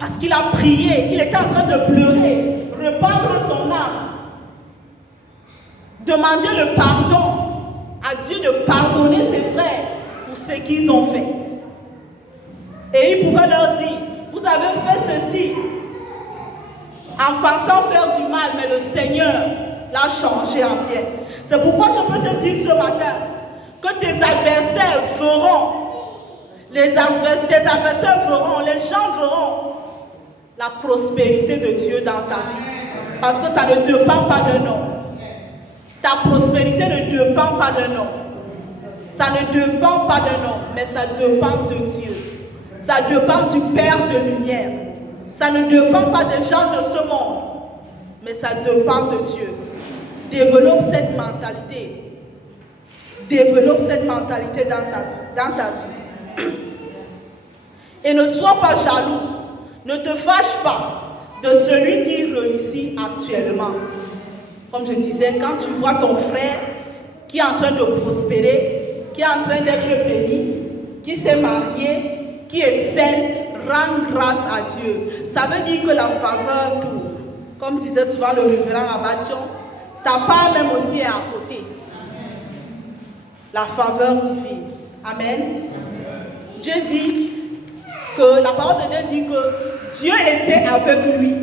Parce qu'il a prié, il était en train de pleurer, rependre son âme. Demander le pardon à Dieu de pardonner ses frères pour ce qu'ils ont fait. Et il pouvait leur dire, vous avez fait ceci en pensant faire du mal, mais le Seigneur l'a changé en bien. C'est pourquoi je peux te dire ce matin que tes adversaires verront, tes adversaires verront, les gens verront la prospérité de Dieu dans ta vie. Parce que ça ne dépend pas d'un homme. Ta prospérité ne dépend pas d'un homme. Ça ne dépend pas d'un homme, mais ça dépend de Dieu. Ça dépend du Père de lumière. Ça ne dépend pas des gens de ce monde, mais ça dépend de Dieu. Développe cette mentalité. Développe cette mentalité dans ta vie. Et ne sois pas jaloux. Ne te fâche pas de celui qui réussit actuellement. Comme je disais, quand tu vois ton frère qui est en train de prospérer, qui est en train d'être béni, qui s'est marié, qui excelle, rends grâce à Dieu. Ça veut dire que la faveur Comme disait souvent le révérend Abation, ta part même aussi est à côté. La faveur divine. Amen. Dieu dit que, la parole de Dieu dit que Dieu était avec lui.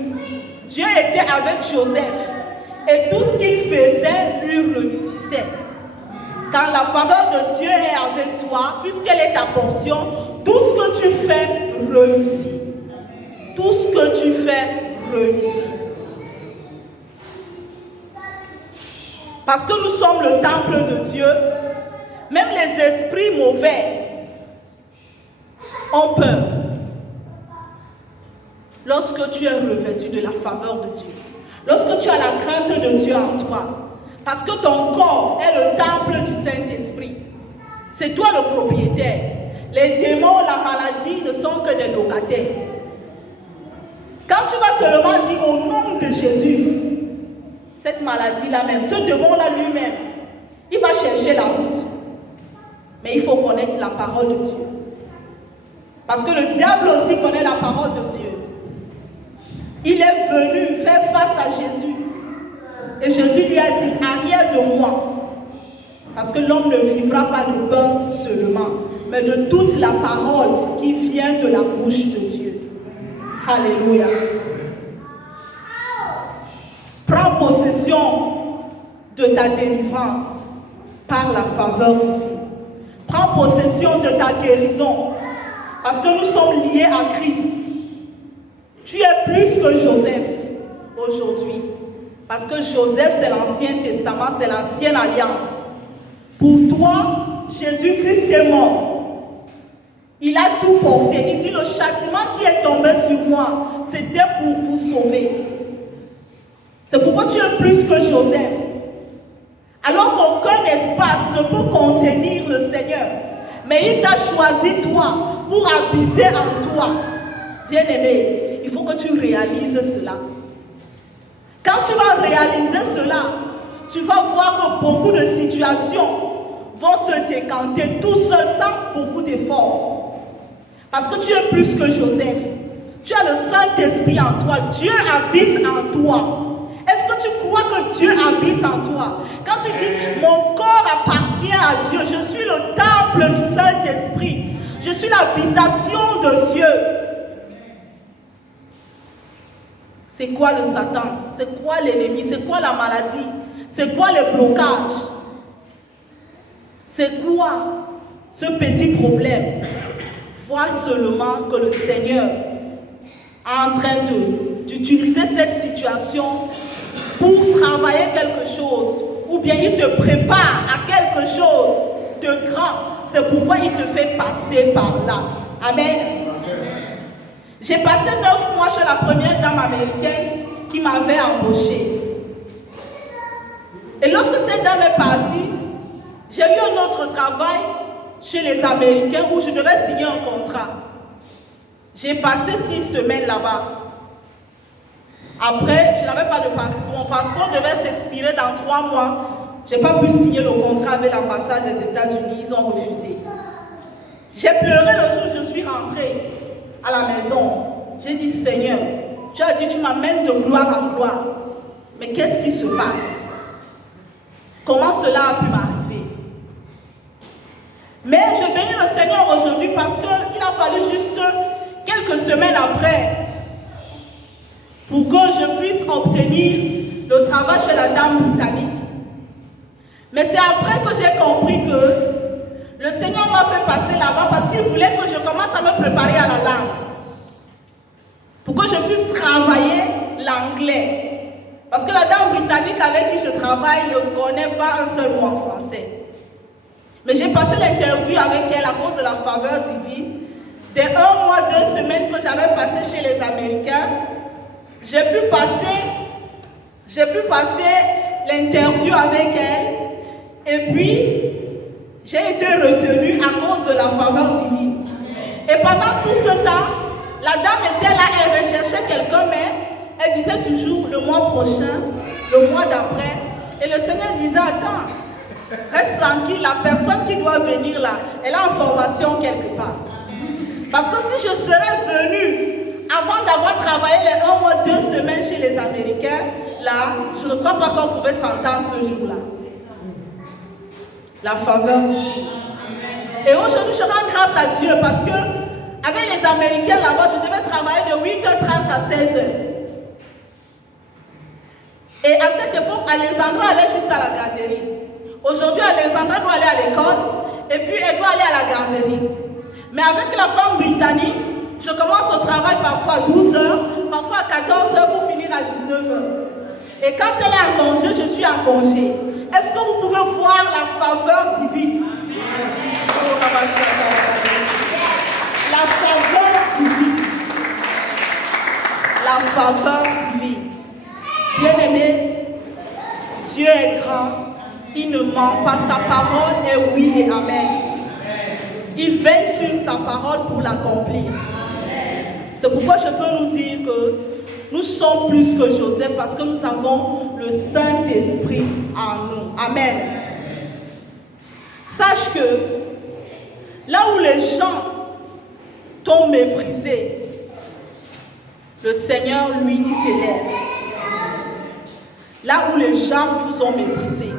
Dieu était avec Joseph. Et tout ce qu'il faisait lui réussissait. Quand la faveur de Dieu est avec toi, puisqu'elle est ta portion, tout ce que tu fais réussit. Tout ce que tu fais réussit. Parce que nous sommes le temple de Dieu, même les esprits mauvais ont peur. Lorsque tu es revêtu de la faveur de Dieu, lorsque tu as la crainte de Dieu en toi, parce que ton corps est le temple du Saint-Esprit, c'est toi le propriétaire. Les démons, la maladie ne sont que des locataires. Quand tu vas seulement dire au nom de Jésus, cette maladie-là même, ce démon-là lui-même, il va chercher la route. Mais il faut connaître la parole de Dieu. Parce que le diable aussi connaît la parole de Dieu. Il est venu faire face à Jésus. Et Jésus lui a dit, arrière de moi. Parce que l'homme ne vivra pas de pain seulement, mais de toute la parole qui vient de la bouche de Dieu. Alléluia. Prends possession de ta délivrance par la faveur divine. Prends possession de ta guérison. Parce que nous sommes liés à Christ. Tu es plus que Joseph aujourd'hui. Parce que Joseph, c'est l'Ancien Testament, c'est l'Ancienne Alliance. Pour toi, Jésus-Christ est mort. Il a tout porté. Il dit, le châtiment qui est tombé sur moi, c'était pour vous sauver. C'est pourquoi tu es plus que Joseph. Alors qu'aucun espace ne peut contenir le Seigneur. Mais il t'a choisi toi pour habiter en toi. Bien-aimé, il faut que tu réalises cela. Quand tu vas réaliser cela, tu vas voir que beaucoup de situations vont se décanter tout seul sans beaucoup d'efforts. Parce que tu es plus que Joseph. Tu as le Saint-Esprit en toi. Dieu habite en toi. Est-ce que tu crois que Dieu habite en toi? Quand tu dis, mon corps appartient à Dieu, je suis le temple du Saint-Esprit. Je suis l'habitation de Dieu. C'est quoi le Satan? C'est quoi l'ennemi? C'est quoi la maladie? C'est quoi les blocages? C'est quoi ce petit problème? Vois seulement que le Seigneur est en train d'utiliser cette situation pour travailler quelque chose. Ou bien il te prépare à quelque chose de grand. C'est pourquoi il te fait passer par là. Amen. J'ai passé 9 mois chez la première dame américaine qui m'avait embauché. Et lorsque cette dame est partie, j'ai eu un autre travail chez les Américains où je devais signer un contrat. J'ai passé 6 semaines là-bas. Après, je n'avais pas de passeport. Mon passeport devait s'expirer dans 3 mois. Je n'ai pas pu signer le contrat avec l'ambassade des États-Unis. Ils ont refusé. J'ai pleuré le jour où je suis rentrée à la maison. J'ai dit, Seigneur, tu as dit, tu m'amènes de gloire en gloire. Mais qu'est-ce qui se passe? Comment cela a pu m'arriver? Mais je bénis le Seigneur aujourd'hui parce qu'il a fallu juste quelques semaines après pour que je puisse obtenir le travail chez la dame britannique. Mais c'est après que j'ai compris que le Seigneur m'a fait passer là-bas parce qu'il voulait que je commence à me préparer à la langue. Pour que je puisse travailler l'anglais. Parce que la dame britannique avec qui je travaille ne connaît pas un seul mot en français. Mais j'ai passé l'interview avec elle à cause de la faveur divine. Dès 1 mois, 2 semaines que j'avais passé chez les Américains, j'ai pu passer l'interview avec elle. Et puis, j'ai été retenue à cause de la faveur divine. Et pendant tout ce temps, la dame était là, elle recherchait quelqu'un, mais elle disait toujours le mois prochain, le mois d'après. Et le Seigneur disait, attends, reste tranquille, la personne qui doit venir là, elle a en formation quelque part. Parce que si je serais venue avant d'avoir travaillé les 1 mois, 2 semaines chez les Américains, là, je ne crois pas qu'on pouvait s'entendre ce jour-là. La faveur divine. Et aujourd'hui, je rends grâce à Dieu parce que avec les Américains là-bas, je devais travailler de 8h30 à 16h. Et à cette époque, Alexandra allait juste à la garderie. Aujourd'hui, Alexandra doit aller à l'école et puis elle doit aller à la garderie. Mais avec la femme britannique, je commence au travail parfois à 12h, parfois à 14h pour finir à 19h. Et quand elle est en congé, je suis en congé. Est-ce que vous pouvez voir la faveur divine? La faveur divine. La faveur divine. Bien-aimé, Dieu est grand. Il ne ment pas. Sa parole est oui et amen. Il veille sur sa parole pour l'accomplir. C'est pourquoi je peux nous dire que nous sommes plus que Joseph parce que nous avons le Saint-Esprit en nous. Amen. Sache que là où les gens t'ont méprisé, le Seigneur, lui, il t'élève. Là où les gens vous ont méprisé,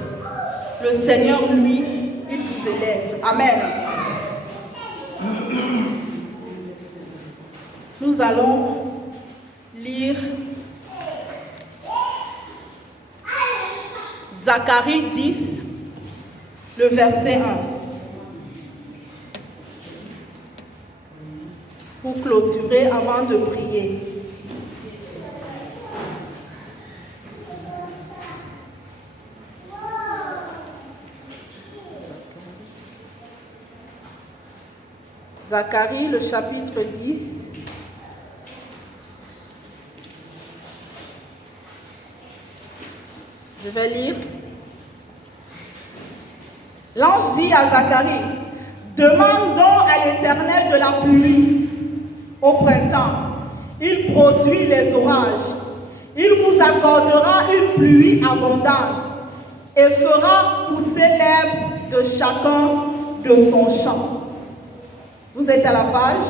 le Seigneur, lui, il vous élève. Amen. Nous allons lire Zacharie 10, le verset 1. Pour clôturer avant de prier. Zacharie, le chapitre 10. Je vais lire. L'ange dit à Zacharie, demande donc à l'Éternel de la pluie au printemps. Il produit les orages. Il vous accordera une pluie abondante et fera pousser l'herbe de chacun de son champ. Vous êtes à la page.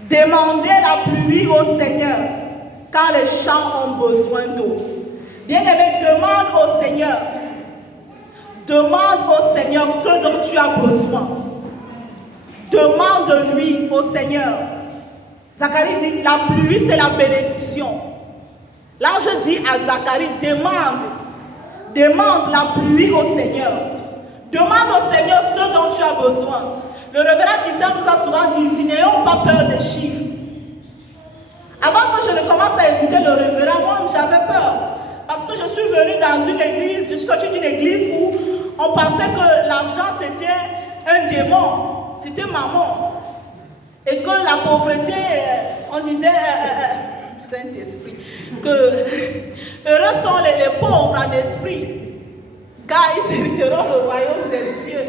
Demandez la pluie au Seigneur, car les champs ont besoin d'eau. Bien-aimé, demande au Seigneur. Demande au Seigneur ce dont tu as besoin. Demande-lui au Seigneur. Zacharie dit, la pluie c'est la bénédiction. L'ange dit à Zacharie, demande la pluie au Seigneur. Demande au Seigneur ce dont tu as besoin. Le révérend Christian nous a souvent dit, n'ayons pas peur des chiffres. Avant que je ne commence à écouter le révérend, moi j'avais peur. Parce que je suis venue dans une église, je suis sortie d'une église où on pensait que l'argent c'était un démon, c'était maman. Et que la pauvreté, on disait, Saint-Esprit, que heureux sont les pauvres en esprit, car ils hériteront le royaume des cieux.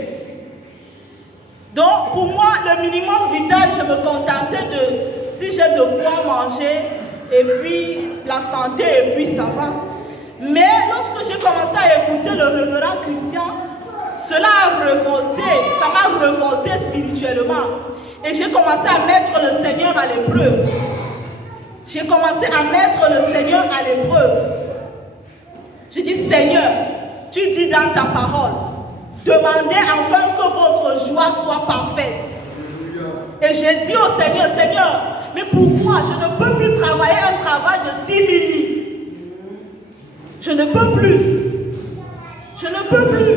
Donc pour moi, le minimum vital, je me contentais de, si j'ai de quoi manger, et puis la santé, et puis ça va. Mais lorsque j'ai commencé à écouter le révérend Christian, cela a révolté, ça m'a révolté spirituellement. Et j'ai commencé à mettre le Seigneur à l'épreuve. J'ai commencé à mettre le Seigneur à l'épreuve. J'ai dit, Seigneur, tu dis dans ta parole, demandez afin que votre joie soit parfaite. Et j'ai dit au Seigneur, Seigneur, mais pourquoi je ne peux plus travailler un travail de 6 000 livres? Je ne peux plus. Je ne peux plus.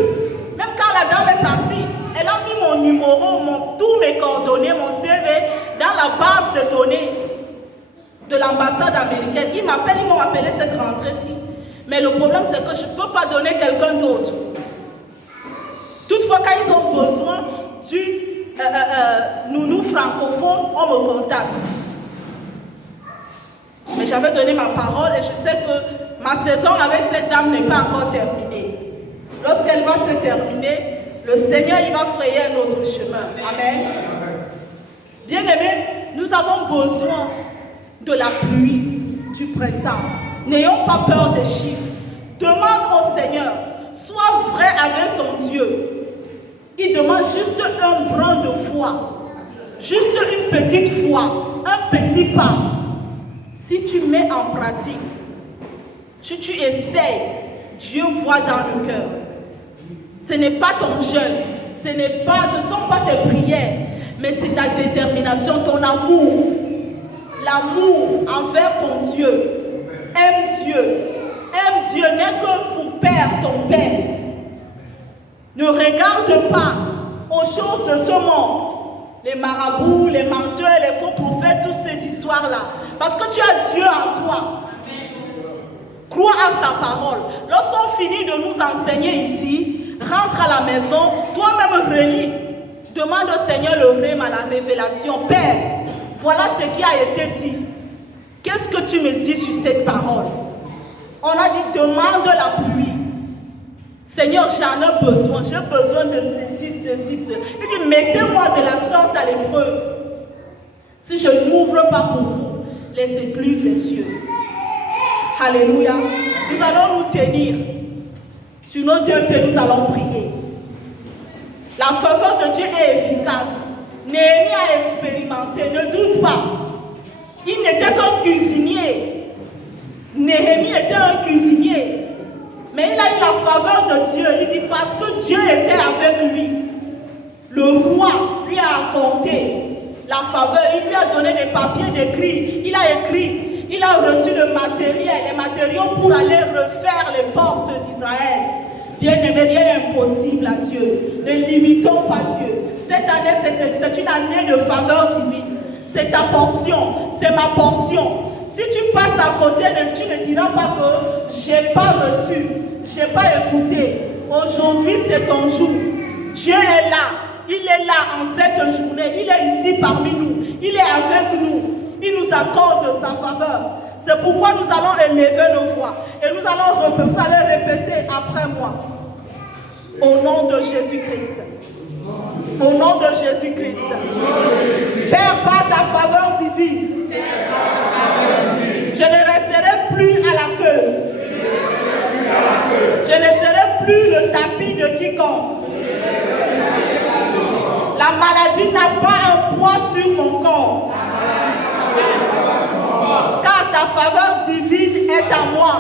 Même quand la dame est partie, elle a mis mon numéro, tous mes coordonnées, mon CV dans la base de données de l'ambassade américaine. Ils m'ont appelé cette rentrée-ci. Mais le problème, c'est que je ne peux pas donner quelqu'un d'autre. Toutefois, quand ils ont besoin du nounou francophone, on me contacte. Mais j'avais donné ma parole et je sais que ma saison avec cette dame n'est pas encore terminée. Lorsqu'elle va se terminer, le Seigneur il va frayer un autre chemin. Amen. Bien-aimés, nous avons besoin de la pluie du printemps. N'ayons pas peur des chiffres. Demande au Seigneur, sois vrai avec ton Dieu. Il demande juste un brin de foi. juste une petite foi, un petit pas, si tu mets en pratique, tu essaies, Dieu voit dans le cœur. Ce n'est pas ton jeûne, ce ne sont pas tes prières, mais c'est ta détermination, ton amour. L'amour envers ton Dieu. Aime Dieu. Aime Dieu, n'est que pour père ton Père. Ne regarde pas aux choses de ce monde. Les marabouts, les menteurs, les faux prophètes, toutes ces histoires-là. Parce que tu as Dieu en toi. Crois à sa parole. Lorsqu'on finit de nous enseigner ici, rentre à la maison, toi-même relis. Demande au Seigneur le rêve à la révélation. Père, voilà ce qui a été dit. Qu'est-ce que tu me dis sur cette parole? On a dit, demande la pluie. Seigneur, j'en ai besoin. J'ai besoin de ceci, ceci, ceci. Il dit, mettez-moi de la sorte à l'épreuve. Si je n'ouvre pas pour vous les écluses des cieux. Alléluia. Nous allons nous tenir sur nos deux pieds, nous allons prier. La faveur de Dieu est efficace. Néhémie a expérimenté, ne doute pas. Il n'était qu'un cuisinier. Néhémie était un cuisinier. Mais il a eu la faveur de Dieu. Il dit parce que Dieu était avec lui. Le roi lui a accordé la faveur. Il lui a donné des papiers d'écrit. Il a écrit. Il a reçu le matériel, les matériaux pour aller refaire les portes d'Israël. Bien-aimé, rien n'est impossible à Dieu. Ne limitons pas Dieu. Cette année, c'est une année de faveur divine. C'est ta portion, c'est ma portion. Si tu passes à côté, tu ne diras pas que je n'ai pas reçu, je n'ai pas écouté. Aujourd'hui, c'est ton jour. Dieu est là. Il est là en cette journée. Il est ici parmi nous. Il est avec nous. Il nous accorde sa faveur. C'est pourquoi nous allons élever nos voix. Et nous allons vous allez répéter après moi. Au nom de Jésus-Christ. Au nom de Jésus-Christ. Père, par ta faveur divine, je ne resterai plus à la queue. Je ne serai plus le tapis de quiconque. La maladie n'a pas un poids sur mon corps. Car ta faveur divine est à moi.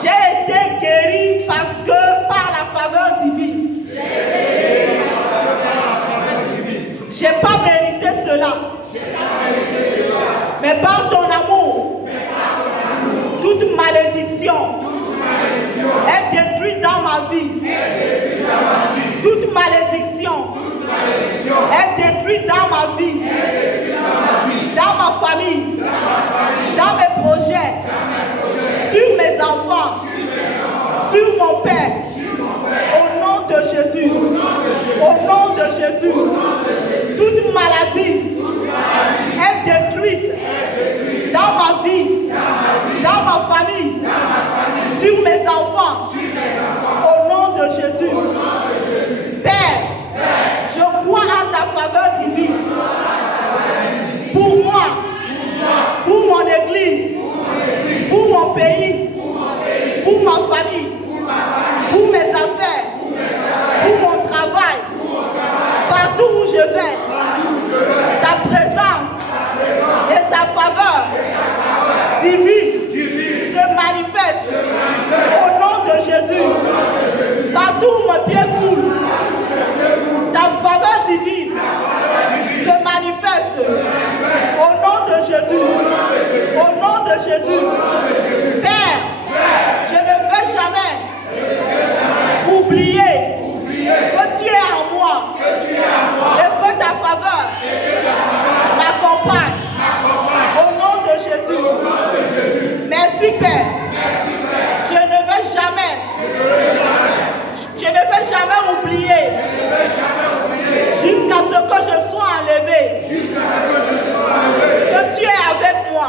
J'ai été guéri parce que par la faveur divine. Je n'ai pas mérité cela. Mais par ton amour, toute malédiction est détruite dans ma vie. Toute malédiction est détruite dans ma vie. Dans ma famille. Dans mes projets. Sur mes enfants. Sur mon Père. Au nom de Jésus. Au nom de Jésus. Toute maladie est détruite dans ma vie, dans ma famille, sur mes enfants. Au nom de Jésus. Père, je crois en ta faveur divine. Pour moi, pour mon église, pour mon pays, pour ma famille, pour mes affaires, pour mon travail, partout où je vais, ta présence et ta faveur divine se manifeste au nom de Jésus. Partout où mon pied foule, ta faveur divine se manifeste au nom de Jésus. Au nom de Jésus. Père, je ne vais jamais oublier que tu es en moi et que ta faveur m'accompagne. Au nom de Jésus. Merci Père. Je ne vais jamais oublier jusqu'à ce que je sois enlevé. Que tu es avec moi.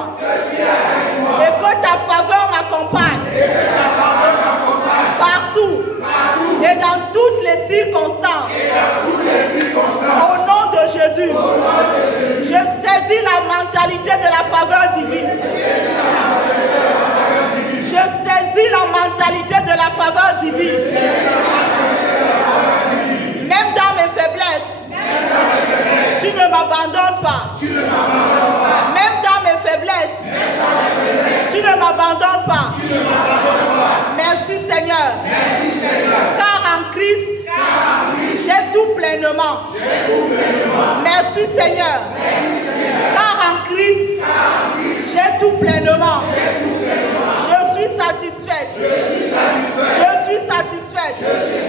Et que ta faveur m'accompagne. Partout. Et dans toutes les circonstances. Au nom de Jésus. Je saisis la mentalité de la faveur divine. Je saisis la mentalité de la faveur divine. Même dans mes faiblesses. pleinement. Merci Seigneur. Car en Christ, j'ai tout pleinement. Je suis satisfaite. Je suis satisfaite.